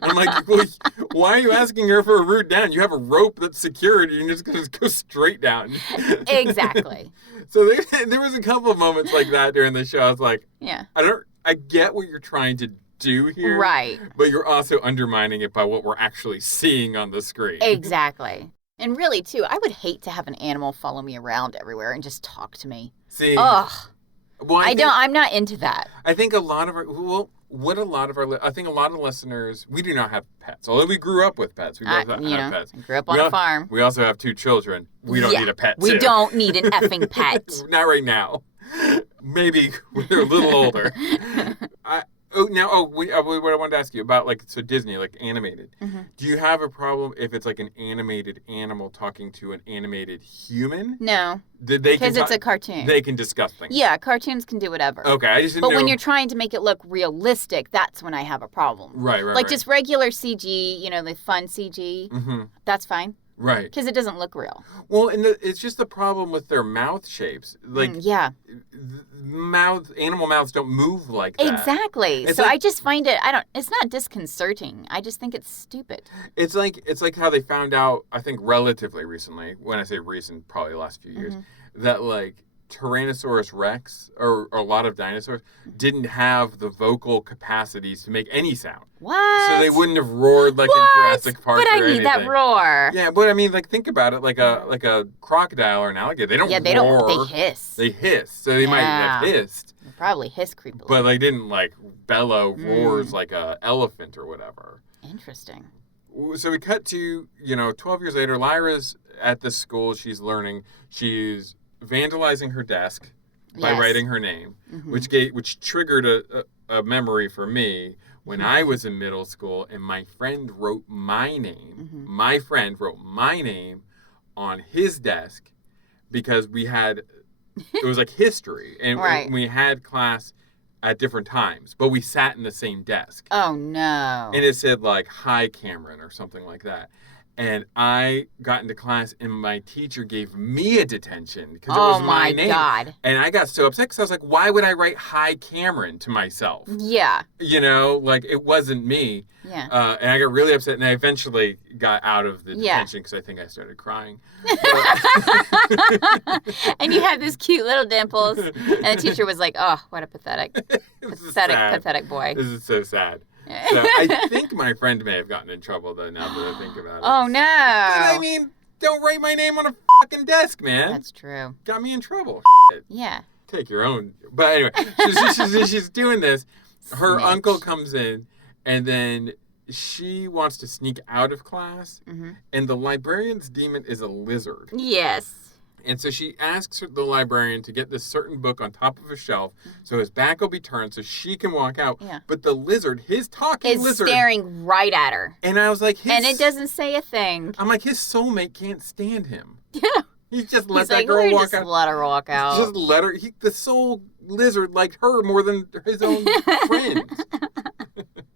I'm like, well, why are you asking her for a route down? You have a rope that's secured. And you're just going to go straight down. Exactly. So there was a couple of moments like that during the show. I was like, I get what you're trying to do here. Right. But you're also undermining it by what we're actually seeing on the screen. Exactly. And really, too, I would hate to have an animal follow me around everywhere and just talk to me. See? Ugh. Well, I'm not into that. I think a lot of our listeners, we do not have pets. Although we grew up with pets. We both have pets. I grew up on a farm. We also have 2 children. We don't need a pet, We don't need an effing pet. Not right now. Maybe when they're a little older. What I wanted to ask you about, Disney, animated. Mm-hmm. Do you have a problem if it's like an animated animal talking to an animated human? No. Because it's a cartoon. They can discuss things. Yeah, cartoons can do whatever. Okay, I just didn't know. But when you're trying to make it look realistic, that's when I have a problem. Right. Just regular CG, the fun CG, that's fine. Right. Because it doesn't look real. Well, and it's just the problem with their mouth shapes. Animal mouths don't move like that. Exactly. So I just find it's not disconcerting. I just think it's stupid. It's like how they found out, I think relatively recently, when I say recent, probably the last few years, that Tyrannosaurus Rex or a lot of dinosaurs didn't have the vocal capacities to make any sound. What? So they wouldn't have roared like in Jurassic Park But I or need anything. that roar. Yeah, but I mean, think about it, like a crocodile or an alligator. They don't roar. They hiss. They hiss. So they might have hissed. They probably hiss creepily. But they didn't bellow roars like a elephant or whatever. Interesting. So we cut to, 12 years later, Lyra's at this school. She's learning. She's vandalizing her desk by writing her name, which triggered a memory for me when I was in middle school and my friend wrote my name. My friend wrote my name on his desk because it was like history, and we had class at different times, but we sat in the same desk. Oh, no. And it said hi Cameron or something like that. And I got into class, and my teacher gave me a detention because it was my name. Oh, my God. And I got so upset because I was like, why would I write Hi Cameron to myself? Yeah. It wasn't me. Yeah. And I got really upset, and I eventually got out of the detention because I think I started crying. And you had these cute little dimples, and the teacher was like, oh, what a pathetic boy. This is so sad. So I think my friend may have gotten in trouble, though, now that I think about it. Oh, no. But I mean, don't write my name on a fucking desk, man. That's true. Got me in trouble. Yeah. Take your own. But anyway, she's doing this. Her uncle comes in, and then she wants to sneak out of class, and the librarian's demon is a lizard. Yes. And so she asks the librarian to get this certain book on top of a shelf so his back will be turned so she can walk out. Yeah. But the lizard, his talking lizard... is staring right at her. And I was like... And it doesn't say a thing. I'm like, his soulmate can't stand him. Yeah. He just let that girl walk out. Just let her walk out. Just let her... The soul lizard liked her more than his own friends.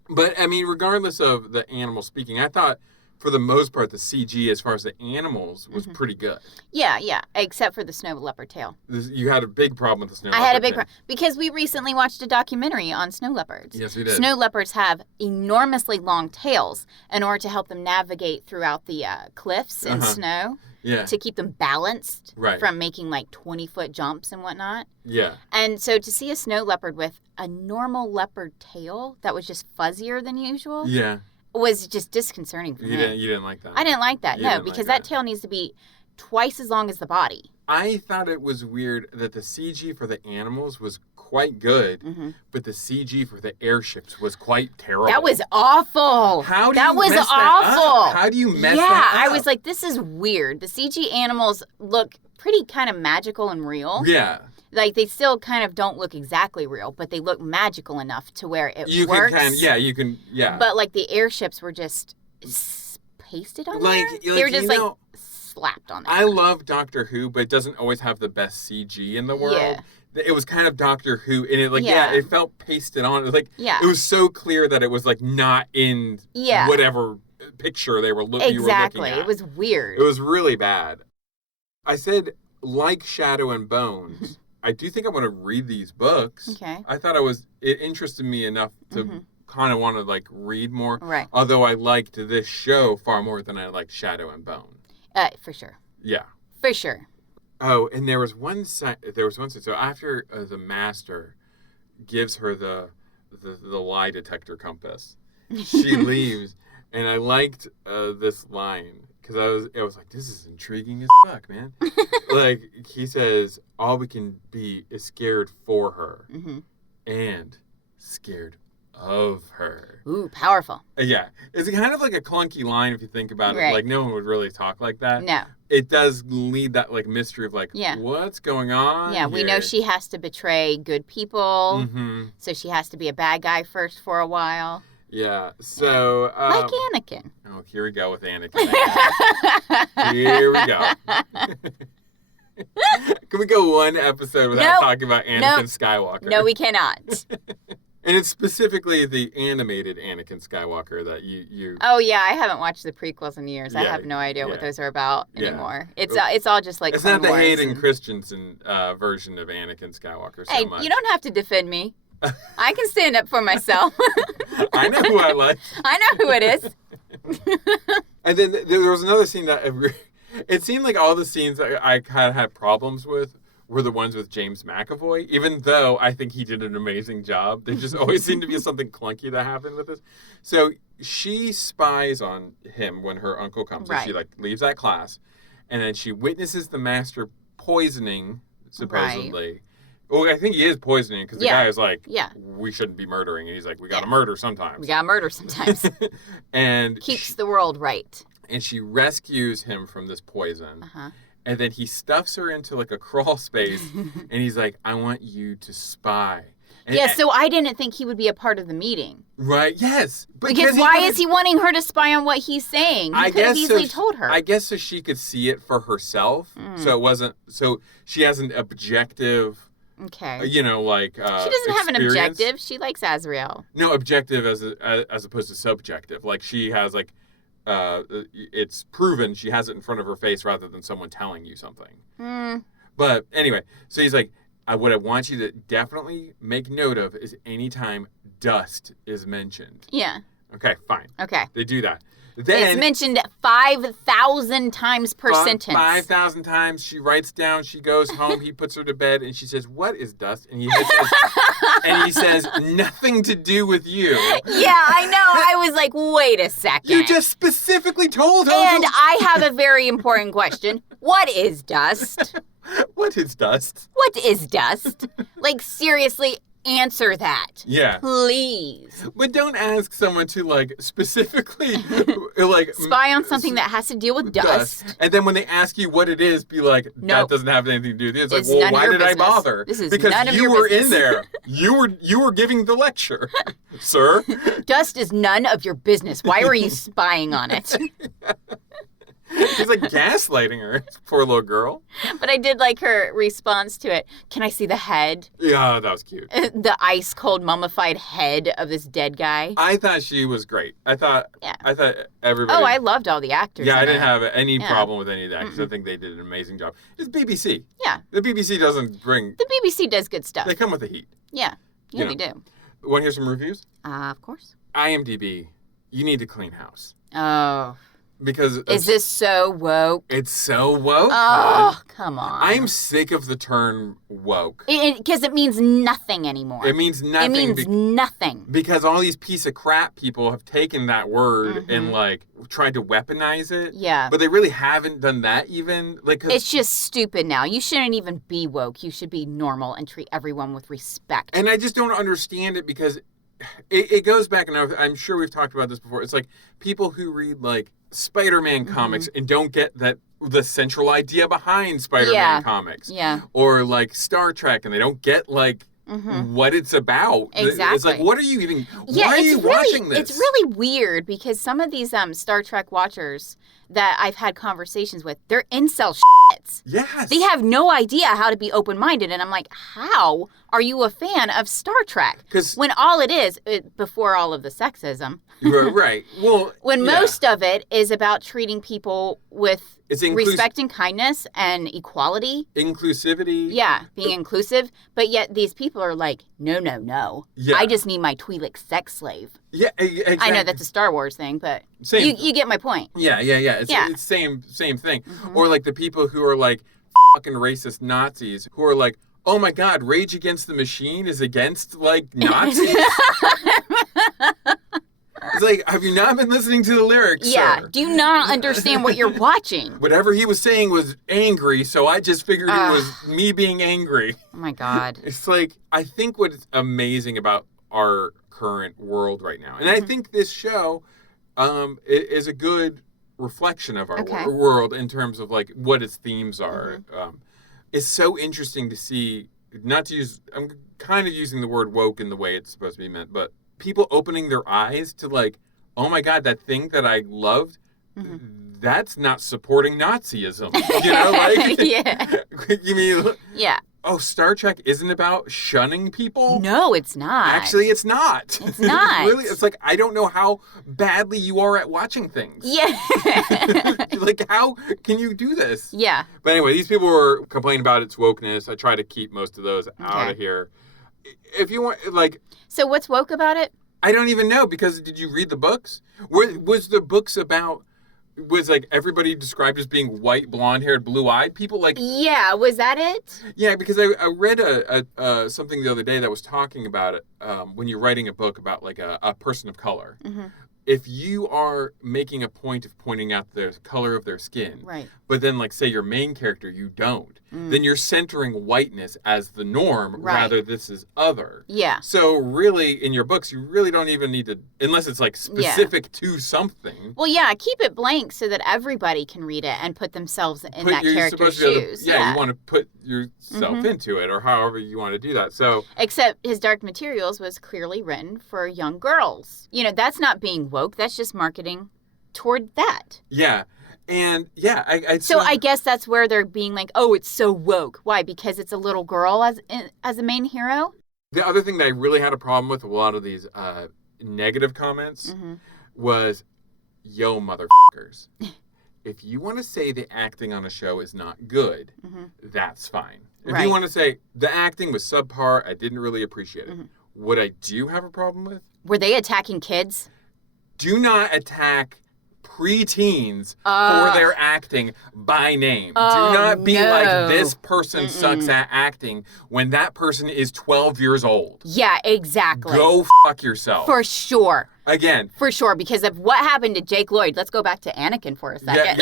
But, I mean, regardless of the animal speaking, I thought... For the most part, the CG as far as the animals was pretty good. Yeah, except for the snow leopard tail. You had a big problem with the snow leopard. I had a big problem because we recently watched a documentary on snow leopards. Yes, we did. Snow leopards have enormously long tails in order to help them navigate throughout the cliffs and snow. Yeah. To keep them balanced from making 20-foot jumps and whatnot. Yeah. And so to see a snow leopard with a normal leopard tail that was just fuzzier than usual. Yeah. Was just disconcerting for me. You didn't like that? I didn't like that, no, because that tail needs to be twice as long as the body. I thought it was weird that the CG for the animals was quite good, but the CG for the airships was quite terrible. That was awful. That was awful. How do you mess that up? Yeah, I was like, this is weird. The CG animals look pretty kind of magical and real. Yeah. They still kind of don't look exactly real, but they look magical enough to where it works. You can. But the airships were just pasted on there. They were just slapped on there. I love Doctor Who, but it doesn't always have the best CG in the world. it was kind of Doctor Who, and it it felt pasted on. It was it was so clear that it was not in whatever picture you were looking at. It was weird. It was really bad. I said, like Shadow and Bones, I do think I want to read these books. Okay. I thought it interested me enough to kind of want to read more. Right. Although I liked this show far more than I liked Shadow and Bone. For sure. Yeah. For sure. Oh, and there was one scene. So after the Master gives her the lie detector compass, she leaves, and I liked this line because I was like, this is intriguing as fuck, man. He says, all we can be is scared for her, and scared of her. Ooh, powerful. Yeah, it's kind of a clunky line if you think about it. Right. No one would really talk like that. No. It does lead that mystery of what's going on. Yeah, we know she has to betray good people, so she has to be a bad guy first for a while. Yeah, so like Anakin. Oh, here we go with Anakin. Here we go. Can we go one episode without talking about Anakin Skywalker? No, we cannot. And it's specifically the animated Anakin Skywalker that you... Oh, yeah. I haven't watched the prequels in years. I have no idea what those are about anymore. It's all just It's Clone not the Wars Hayden Christensen version of Anakin Skywalker so much. Hey, you don't have to defend me. I can stand up for myself. I know who I like. I know who it is. And then there was another scene that... It seemed like all the scenes that I kind of had problems with were the ones with James McAvoy, even though I think he did an amazing job. There just always seemed to be something clunky that happened with this. So she spies on him when her uncle comes. Right. And she leaves that class. And then she witnesses the Master poisoning, supposedly. Right. Well, I think he is poisoning because the guy is we shouldn't be murdering. And he's like, we got to murder sometimes. We got to murder sometimes. And keeps the world right. And she rescues him from this poison. Uh-huh. And then he stuffs her into a crawl space, and he's like, I want you to spy. And, so I didn't think he would be a part of the meeting. Right, yes. Because why is he wanting her to spy on what he's saying? He could have easily told her. I guess so she could see it for herself. So it wasn't, so she has an objective, okay. She doesn't have an objective. She likes Azrael. No, objective as opposed to subjective. She has it's proven she has it in front of her face rather than someone telling you something. But anyway, so he's like, what I want you to definitely make note of is anytime dust is mentioned. Yeah. Okay, fine. Okay. They do that. Then it's mentioned 5,000 times per sentence. 5,000 times. She writes down. She goes home. He puts her to bed, and she says, "What is dust?" And he says, "Nothing to do with you." Yeah, I know. I was like, wait a second. You just specifically told her. And I have a very important question. What is dust? What is dust? What is dust? Seriously. Answer that. Yeah. Please. But don't ask someone to specifically spy on something that has to deal with dust. And then when they ask you what it is, be like, that doesn't have anything to do with it. It's well, why did I bother? This is because none of you your were business. in there. You were giving the lecture, sir. Dust is none of your business. Why were you spying on it? He's gaslighting her, poor little girl. But I did like her response to it. Can I see the head? Yeah, that was cute. The ice cold mummified head of this dead guy. I thought she was great. I thought everybody. Oh, I loved all the actors. Yeah, I didn't have any problem with any of the actors. I think they did an amazing job. It's BBC. Yeah. The BBC doesn't bring. The BBC does good stuff. They come with the heat. Yeah. Yeah, they do. Want to hear some reviews? Of course. IMDb. You need to clean house. Oh. Because is this so woke? It's so woke. Oh, come on. I'm sick of the term woke. Because it means nothing anymore. It means nothing. It means nothing. Because all these piece of crap people have taken that word and tried to weaponize it. Yeah. But they really haven't done that even. It's just stupid now. You shouldn't even be woke. You should be normal and treat everyone with respect. And I just don't understand it because it goes back, and I'm sure we've talked about this before. It's people who read Spider-Man comics and don't get the central idea behind Spider-Man comics. Yeah. Or Star Trek and they don't get what it's about. Exactly. It's what are you even why are you watching this? It's really weird because some of these Star Trek watchers that I've had conversations with, they're incel Yes. They have no idea how to be open-minded. And I'm like, how are you a fan of Star Trek? When all it is, before all of the sexism. Right. Well, when most of it is about treating people with respect and kindness and equality. Inclusivity. Yeah, being inclusive. But yet these people are like, no. Yeah. I just need my Twi'lek sex slave. Yeah, exactly. I know that's a Star Wars thing, but you get my point. Yeah. It's same thing. Mm-hmm. Or like the people who are like fucking racist Nazis who are like, oh my God, Rage Against the Machine is against like Nazis? It's like, have you not been listening to the lyrics, Yeah, sir? Do you not understand what you're watching? Whatever he was saying was angry, so I just figured it was me being angry. Oh my God. It's like, I think what's amazing about our current world right now, and I think this show is a good reflection of our world in terms of like what its themes are. It's so interesting to see, not to use, I'm kind of using the word woke in the way it's supposed to be meant, but people opening their eyes to like, oh my God, that thing that I loved, that's not supporting Nazism. You know, like, you mean, oh, Star Trek isn't about shunning people? No, it's not. Actually, it's not. It's not. Really, it's like, I don't know how badly you are at watching things. Yeah. Like, how can you do this? Yeah. But anyway, these people were complaining about its wokeness. I try to keep most of those out of here. If you want, like... So what's woke about it? I don't even know, because did you read the books? Was the books about... Was, like, everybody described as being white, blonde-haired, blue-eyed people? Like, yeah, was that it? Yeah, because I read something the other day that was talking about it when you're writing a book about, like, a person of color. If you are making a point of pointing out the color of their skin, but then, like, say your main character, you don't, then you're centering whiteness as the norm, rather this is other. Yeah. So really, in your books, you really don't even need to, unless it's, like, specific to something. Well, yeah, keep it blank so that everybody can read it and put themselves in that character's shoes. You want to put yourself into it, or however you want to do that. So, except his Dark Materials was clearly written for young girls. You know, that's not being woke. That's just marketing toward that. Yeah. And yeah, I guess that's where they're being like, oh, it's so woke. Why? Because it's a little girl as a main hero? The other thing that I really had a problem with a lot of these negative comments was, yo, motherfuckers. If you want to say the acting on a show is not good, that's fine. If you want to say the acting was subpar, I didn't really appreciate it. What I do have a problem with... Were they attacking kids? Do not attack preteens for their acting by name. Do not be like, this person sucks at acting when that person is 12 years old. Yeah, exactly. Go fuck yourself. For sure. Again. For sure, because of what happened to Jake Lloyd. Let's go back to Anakin for a second.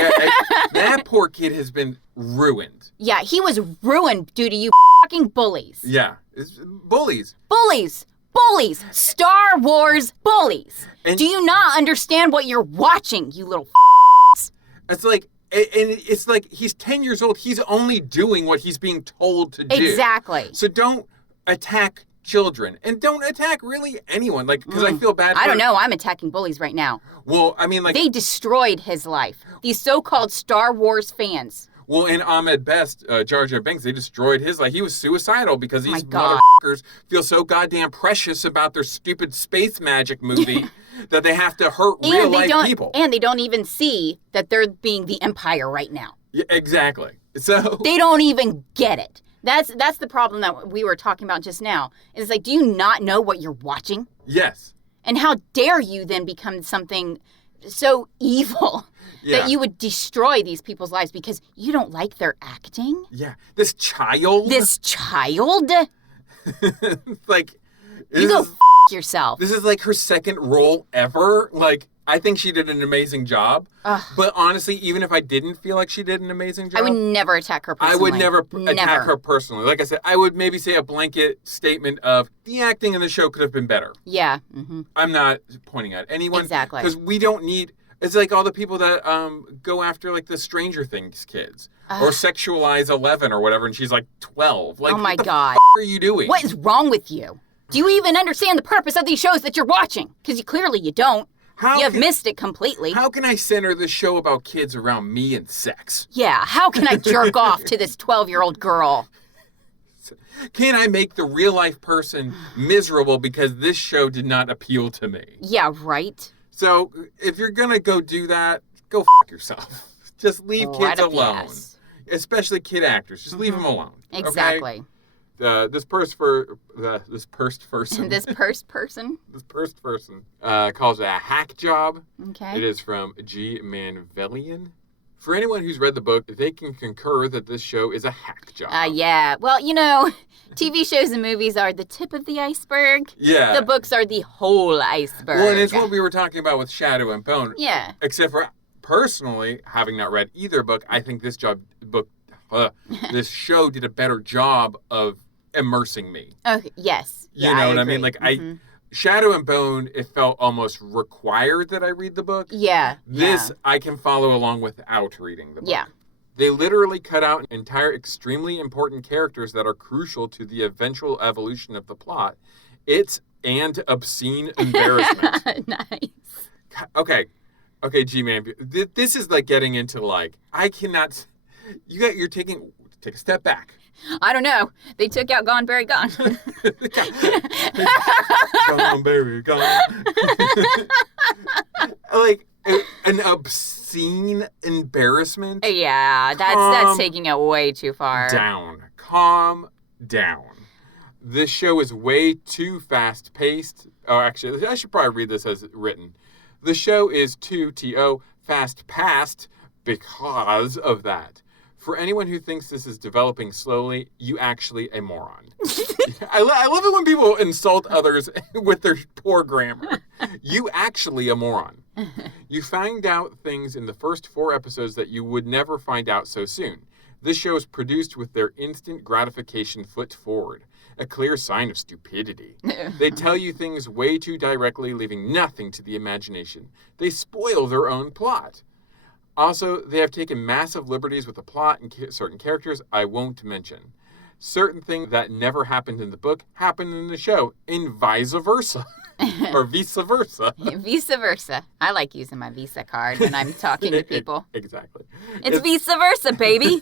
That poor kid has been ruined. Yeah, he was ruined due to you fucking bullies. Yeah. It's bullies. Bullies! Star Wars bullies! And do you not understand what you're watching, you little It's like he's 10 years old. He's only doing what he's being told to do. Exactly. So don't attack children. And don't attack really anyone. Like, because I feel bad for... I don't know. I'm attacking bullies right now. Well, I mean, like... They destroyed his life. These so-called Star Wars fans. Well, in Ahmed Best, Jar Jar Binks, they destroyed his life. He was suicidal because these motherfuckers feel so goddamn precious about their stupid space magic movie that they have to hurt real-life people. And they don't even see that they're being the Empire right now. Yeah, exactly. So they don't even get it. That's the problem that we were talking about just now. It's like, do you not know what you're watching? Yes. And how dare you then become something so evil that you would destroy these people's lives because you don't like their acting? Yeah. This child? Like... You go yourself. This is like her second role ever. Like, I think she did an amazing job. But honestly, even if I didn't feel like she did an amazing job... I would never attack her personally. I would never attack her personally. Like I said, I would maybe say a blanket statement of, the acting in the show could have been better. Yeah. I'm not pointing at anyone. Exactly. Because we don't need... It's like all the people that go after, like, the Stranger Things kids. Or sexualize 11 or whatever, and she's, like, 12. Like, oh, my God. What are you doing? What is wrong with you? Do you even understand the purpose of these shows that you're watching? Because clearly you don't. You've missed it completely. How can I center this show about kids around me and sex? Yeah, how can I jerk off to this 12-year-old girl? Can I make the real-life person miserable because this show did not appeal to me? Yeah, right. So, if you're going to go do that, go yourself. Just leave kids alone. Especially kid actors. Just leave them alone. Exactly. Okay? This pursed person calls it a hack job. Okay. It is from G. Manvelian. For anyone who's read the book, they can concur that this show is a hack job. Yeah. Well, TV shows and movies are the tip of the iceberg. Yeah. The books are the whole iceberg. Well, and it's what we were talking about with Shadow and Bone. Yeah. Except for, personally, having not read either book, I think this this show did a better job of immersing me. Okay. Yes. You know what I mean? Like, Shadow and Bone, it felt almost required that I read the book. Yeah. This, I can follow along without reading the book. Yeah. They literally cut out entire extremely important characters that are crucial to the eventual evolution of the plot. It's and obscene embarrassment. Nice. Okay, G-Man. This is like getting into I cannot... Take a step back. I don't know. They took out Gone, Berry, Gone. Gone, Berry, Gone. An obscene embarrassment. Yeah, that's taking it way too far. Calm down. This show is way too fast-paced. Oh, actually, I should probably read this as written. The show is too, T-O, fast-paced because of that. For anyone who thinks this is developing slowly, you actually a moron. I love it when people insult others with their poor grammar. You actually a moron. You find out things in the first 4 episodes that you would never find out so soon. This show is produced with their instant gratification foot forward, a clear sign of stupidity. They tell you things way too directly, leaving nothing to the imagination. They spoil their own plot. Also, they have taken massive liberties with the plot and certain characters I won't mention. Certain things that never happened in the book happen in the show, and vice versa. Or vice versa. Vice versa. I like using my Visa card when I'm talking to people. Exactly. It's vice versa, baby.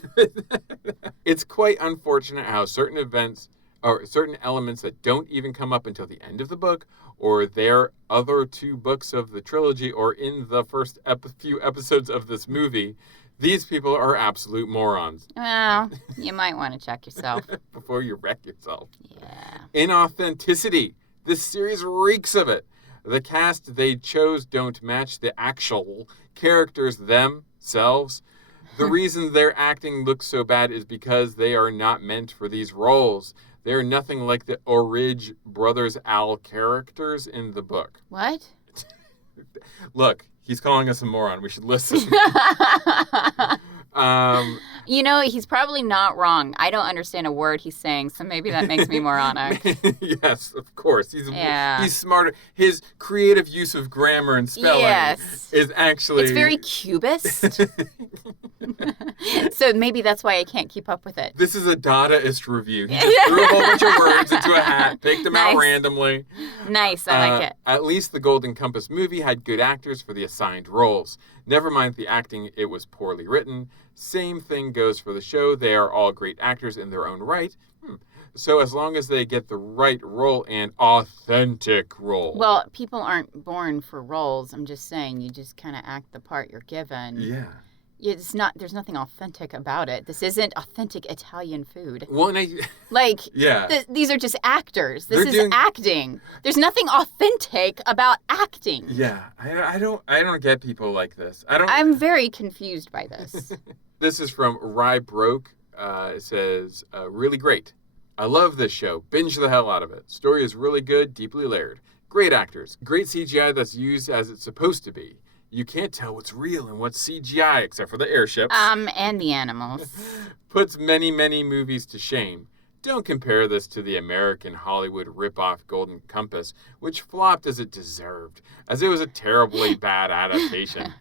It's quite unfortunate how certain events or certain elements that don't even come up until the end of the book or their other 2 books of the trilogy or in the first few episodes of this movie, these people are absolute morons. Well, you might want to check yourself. Before you wreck yourself. Yeah. Inauthenticity. This series reeks of it. The cast they chose don't match the actual characters themselves. The reason their acting looks so bad is because they are not meant for these roles. They are nothing like the Orridge Brothers Al characters in the book. What? Look, he's calling us a moron. We should listen. He's probably not wrong. I don't understand a word he's saying, so maybe that makes me moronic. Yes, of course. He's smarter. His creative use of grammar and spelling is actually... It's very cubist. So maybe that's why I can't keep up with it. This is a Dadaist review. He just threw a whole bunch of words into a hat, picked them out randomly. Nice, I like it. At least the Golden Compass movie had good actors for the assigned roles. Never mind the acting, it was poorly written. Same thing goes for the show. They are all great actors in their own right. So as long as they get the right role and authentic role. Well, people aren't born for roles. I'm just saying, you just kind of act the part you're given. Yeah. It's not. There's nothing authentic about it. This isn't authentic Italian food. Well, these are just actors. This is acting. There's nothing authentic about acting. Yeah, I don't get people like this. I'm very confused by this. This is from Rye Broke. It says, really great. I love this show. Binge the hell out of it. Story is really good, deeply layered. Great actors. Great CGI that's used as it's supposed to be. You can't tell what's real and what's CGI, except for the airships. And the animals. Puts many, many movies to shame. Don't compare this to the American Hollywood ripoff Golden Compass, which flopped as it deserved, as it was a terribly bad adaptation.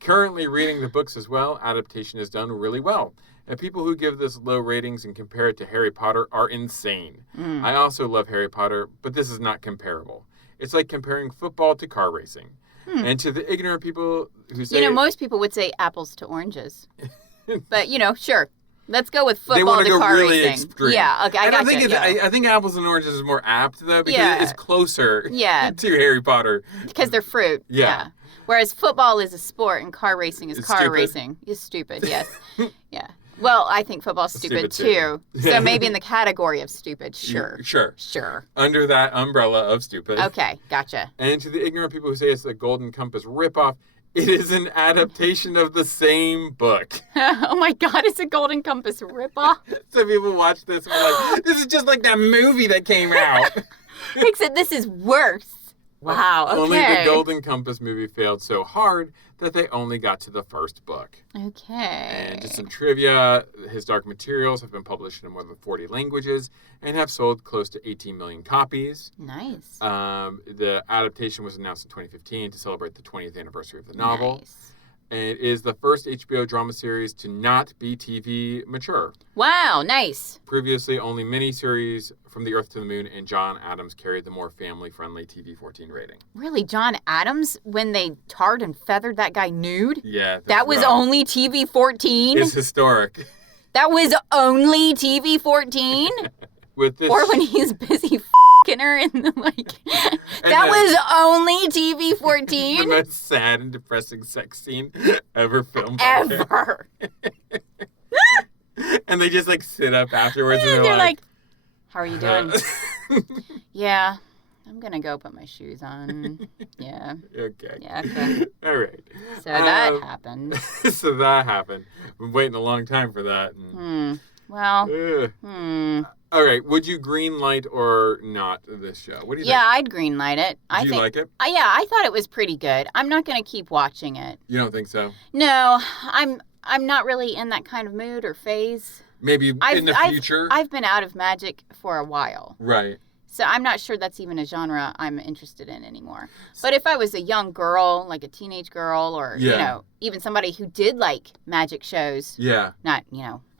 Currently reading the books as well, adaptation is done really well. And people who give this low ratings and compare it to Harry Potter are insane. I also love Harry Potter, but this is not comparable. It's like comparing football to car racing. And to the ignorant people who say... most people would say apples to oranges. But, sure. Let's go with they football want to to go car really racing. Extreme. Yeah, okay, I think apples and oranges is more apt, though, because it's closer to Harry Potter. Because they're fruit. Yeah. Whereas football is a sport and car racing is car racing. It's stupid, yes. Yeah. Well, I think football's stupid too. So maybe in the category of stupid, sure. Sure. Under that umbrella of stupid. Okay, gotcha. And to the ignorant people who say it's a Golden Compass ripoff, it is an adaptation of the same book. Oh my God, it's a Golden Compass ripoff. So people watch this and are like, this is just like that movie that came out. Except this is worse. Wow, okay. Only the Golden Compass movie failed so hard that they only got to the first book. Okay. And just some trivia, his Dark Materials have been published in more than 40 languages and have sold close to 18 million copies. Nice. The adaptation was announced in 2015 to celebrate the 20th anniversary of the novel. Nice. And it is the first HBO drama series to not be TV mature. Wow, nice. Previously, only miniseries From the Earth to the Moon and John Adams carried the more family-friendly TV-14 rating. Really? John Adams, when they tarred and feathered that guy nude? Yeah. That was only TV-14? It's historic. That was only TV-14? With this... Or when he's busy f***ing her in the, that was only TV-14? The most sad and depressing sex scene ever filmed. Ever. And they just, sit up afterwards and they're like, how are you doing? Yeah, I'm going to go put my shoes on. Yeah. Okay. Yeah, okay. All right. So that happened. So that happened. I've been waiting a long time for that. Well, All right. Would you green light or not this show? What do you think? Yeah, I'd green light it. Do you like it? Yeah, I thought it was pretty good. I'm not going to keep watching it. You don't think so? No, I'm not really in that kind of mood or phase. Maybe in the future? I've been out of magic for a while. Right. So I'm not sure that's even a genre I'm interested in anymore. But if I was a young girl, like a teenage girl, or, even somebody who did like magic shows. Yeah. Not,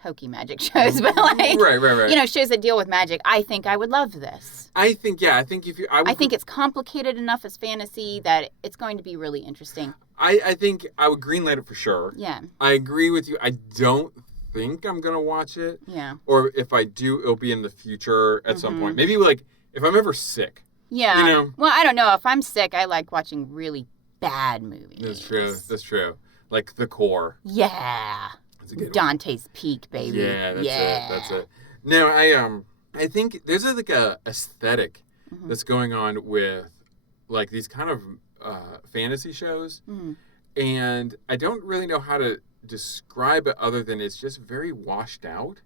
hokey magic shows, but right. Shows that deal with magic, I think I would love this. I think it's complicated enough as fantasy that it's going to be really interesting. I think I would greenlight it for sure. Yeah. I agree with you. I don't think I'm going to watch it. Yeah. Or if I do, it'll be in the future at some point. Maybe if I'm ever sick. Yeah. Well, I don't know. If I'm sick, I like watching really bad movies. That's true. Like The Core. Yeah. Dante's Peak, baby. Yeah, that's it. No, I think there's a aesthetic that's going on with these kind of fantasy shows, and I don't really know how to describe it other than it's just very washed out.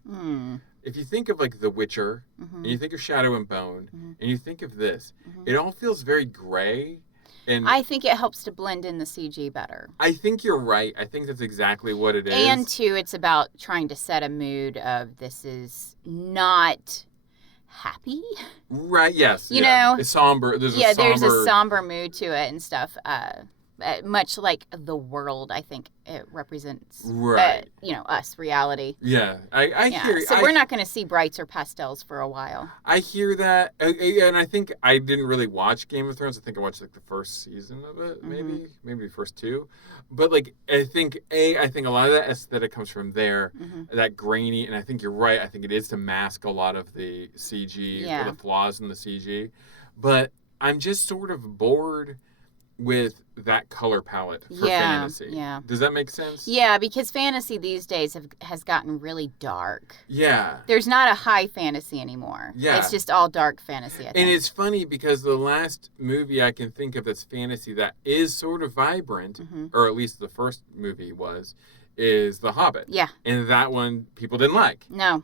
If you think of The Witcher, and you think of Shadow and Bone, and you think of this, it all feels very gray. And I think it helps to blend in the CG better. I think you're right. I think that's exactly what it is. And, too, it's about trying to set a mood of this is not happy. Right, yes. It's somber. There's a somber mood to it and stuff. Much like the world, I think it represents, us, reality. Yeah, I hear. So we're not going to see brights or pastels for a while. I hear that, and I think I didn't really watch Game of Thrones. I think I watched the first season of it, maybe the first two. But I think a lot of that aesthetic comes from there, that grainy, and I think you're right. I think it is to mask a lot of the CG, or the flaws in the CG. But I'm just sort of bored with that color palette for fantasy. Yeah. Does that make sense? Yeah, because fantasy these days has gotten really dark. Yeah. There's not a high fantasy anymore. Yeah. It's just all dark fantasy, I think. And it's funny because the last movie I can think of that's fantasy that is sort of vibrant, or at least the first movie is The Hobbit. Yeah. And that one people didn't like. No.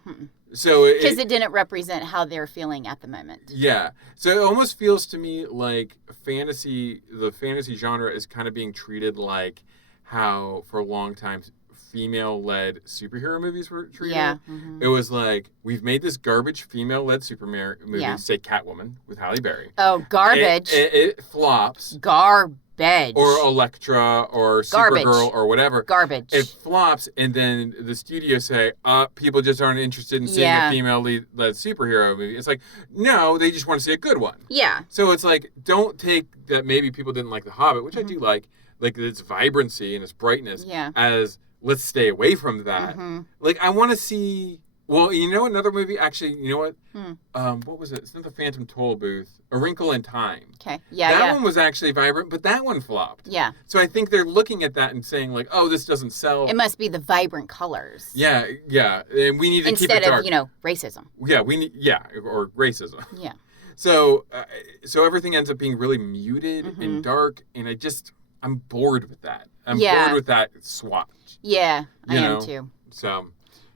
So because it didn't represent how they're feeling at the moment. Yeah. So it almost feels to me like the fantasy genre is kind of being treated like how for a long time female-led superhero movies were treated. Yeah. It was we've made this garbage female-led superhero movie, say Catwoman with Halle Berry. Oh, garbage. It flops. Garbage. Garbage. Or Elektra or Supergirl or whatever. Garbage. It flops, and then the studio say, people just aren't interested in seeing a female led superhero movie. It's like, no, they just want to see a good one. Yeah. So it's like, don't take that maybe people didn't like The Hobbit, which I do like its vibrancy and its brightness, as let's stay away from that. Like, I want to see... Well, you know another movie? Actually, you know what? What was it? It's not the Phantom Toll Booth. A Wrinkle in Time. Okay. Yeah, That one was actually vibrant, but that one flopped. Yeah. So I think they're looking at that and saying, like, oh, this doesn't sell. It must be the vibrant colors. Yeah. And we need to keep it dark. Instead of, racism. Yeah, or racism. Yeah. So everything ends up being really muted and dark, and I'm bored with that. I'm bored with that swatch. Yeah, I am too. So...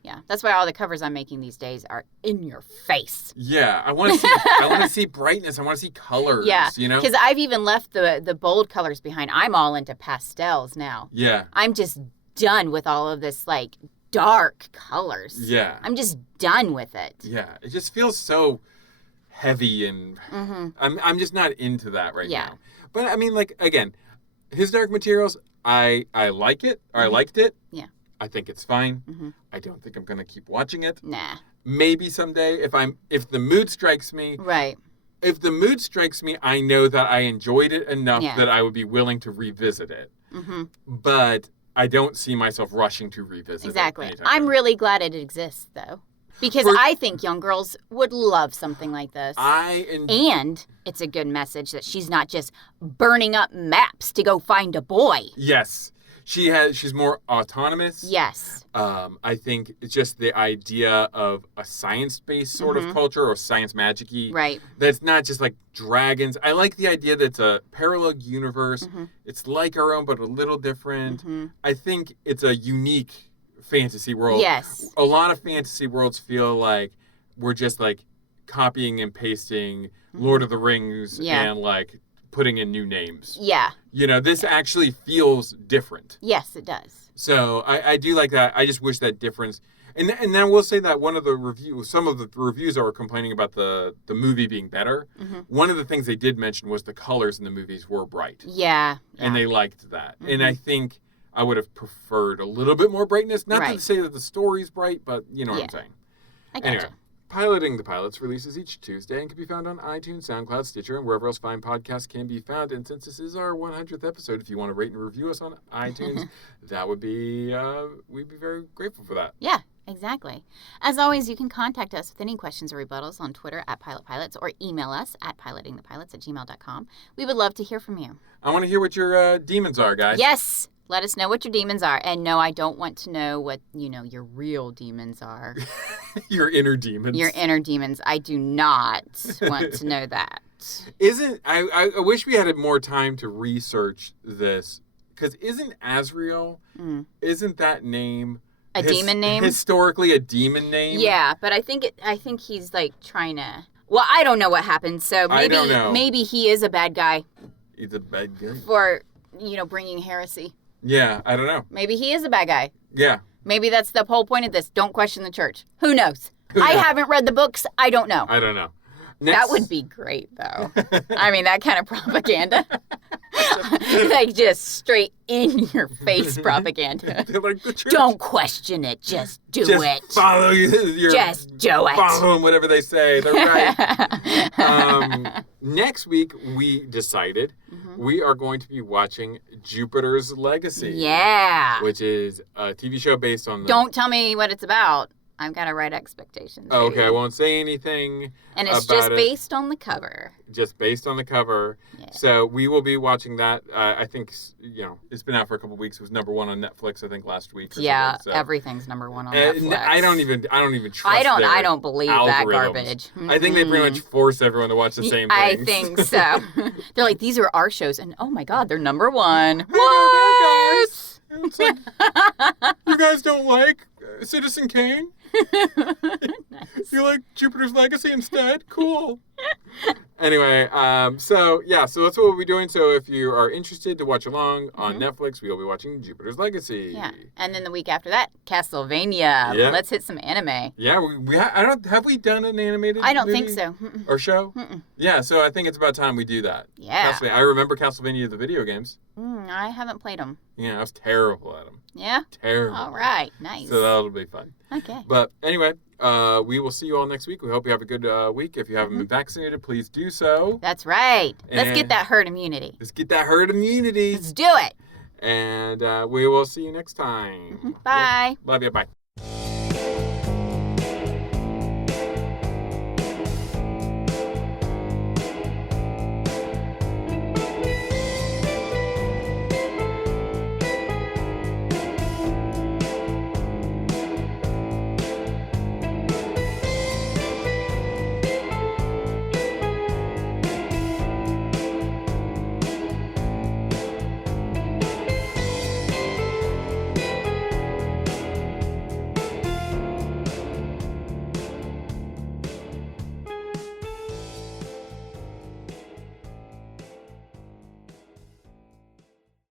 Yeah, that's why all the covers I'm making these days are in your face. Yeah, I want to see brightness. I want to see colors. Yeah, because I've even left the bold colors behind. I'm all into pastels now. Yeah, I'm just done with all of this dark colors. Yeah, I'm just done with it. Yeah, it just feels so heavy, and I'm just not into that right now. But I mean, again, His Dark Materials, I like it. Or I liked it. Yeah. I think it's fine. I don't think I'm going to keep watching it. Nah. Maybe someday if the mood strikes me. Right. If the mood strikes me, I know that I enjoyed it enough that I would be willing to revisit it. But I don't see myself rushing to revisit it. Exactly. I'm really glad it exists, though. Because I think young girls would love something like this. And it's a good message that she's not just burning up maps to go find a boy. Yes. She's more autonomous. Yes. I think it's just the idea of a science-based sort of culture or science magic-y. Right. That's not just like dragons. I like the idea that it's a parallel universe. It's like our own, but a little different. I think it's a unique fantasy world. Yes. A lot of fantasy worlds feel like we're just copying and pasting Lord of the Rings and putting in new names. Yeah. This actually feels different. Yes, it does. So I do like that. I just wish that difference. And then I will say that some of the reviews that were complaining about the movie being better, one of the things they did mention was the colors in the movies were bright. Yeah. And they liked that. And I think I would have preferred a little bit more brightness. Not to say that the story's bright, but you know what I'm saying. I gotcha. Anyway. Piloting the Pilots releases each Tuesday and can be found on iTunes, SoundCloud, Stitcher, and wherever else fine podcasts can be found. And since this is our 100th episode, if you want to rate and review us on iTunes, that would be, we'd be very grateful for that. Yeah, exactly. As always, you can contact us with any questions or rebuttals on Twitter @PilotPilots or email us at pilotingthepilots@gmail.com. We would love to hear from you. I want to hear what your demons are, guys. Yes. Let us know what your demons are. And no, I don't want to know what, your real demons are. Your inner demons. Your inner demons. I do not want to know that. I wish we had more time to research this. Because isn't Azrael, isn't that name... A demon name? Historically a demon name? Yeah, but I think he's trying to... Well, I don't know what happened. So I don't know. Maybe he is a bad guy. He's a bad guy. For, bringing heresy. Yeah, I don't know. Maybe he is a bad guy. Yeah. Maybe that's the whole point of this. Don't question the church. Who knows? I haven't read the books. I don't know. I don't know. That would be great, though. I mean, that kind of propaganda. Just straight in your face propaganda. Don't question it. Just do it. Follow Just do it. Follow them, whatever they say. They're right. Next week, we decided we are going to be watching Jupiter's Legacy. Yeah. Which is a TV show based on... Don't tell me what it's about. I've got to write expectations. Okay, I won't say anything. And it's just based on the cover. Just based on the cover. Yeah. So we will be watching that. I think, it's been out for a couple of weeks. It was number 1 on Netflix, I think, last week. Yeah, so. Everything's number 1 on Netflix. I don't even trust I don't believe algorithms. That garbage. I think they pretty much force everyone to watch the same things. I think so. They're like, these are our shows, and oh my God, they're number 1. What? Guys? It's like, you guys don't like Citizen Kane? Nice. You like Jupiter's Legacy instead? Cool. Anyway, so that's what we'll be doing. So if you are interested to watch along on Netflix, we'll be watching Jupiter's Legacy. Yeah, and then the week after that, Castlevania. Yeah. Let's hit some anime. Yeah, have we done an animated I don't movie think so. or show? Mm-mm. Yeah, so I think it's about time we do that. Yeah. I remember Castlevania, the video games. I haven't played them. Yeah, I was terrible at them. Yeah? Terrible. All right, nice. So that'll be fun. Okay. But anyway, we will see you all next week. We hope you have a good week. If you haven't been vaccinated, please do so. That's right. Let's And get that herd immunity. Let's get that herd immunity. Let's do it. And we will see you next time. Bye. Love you. Bye.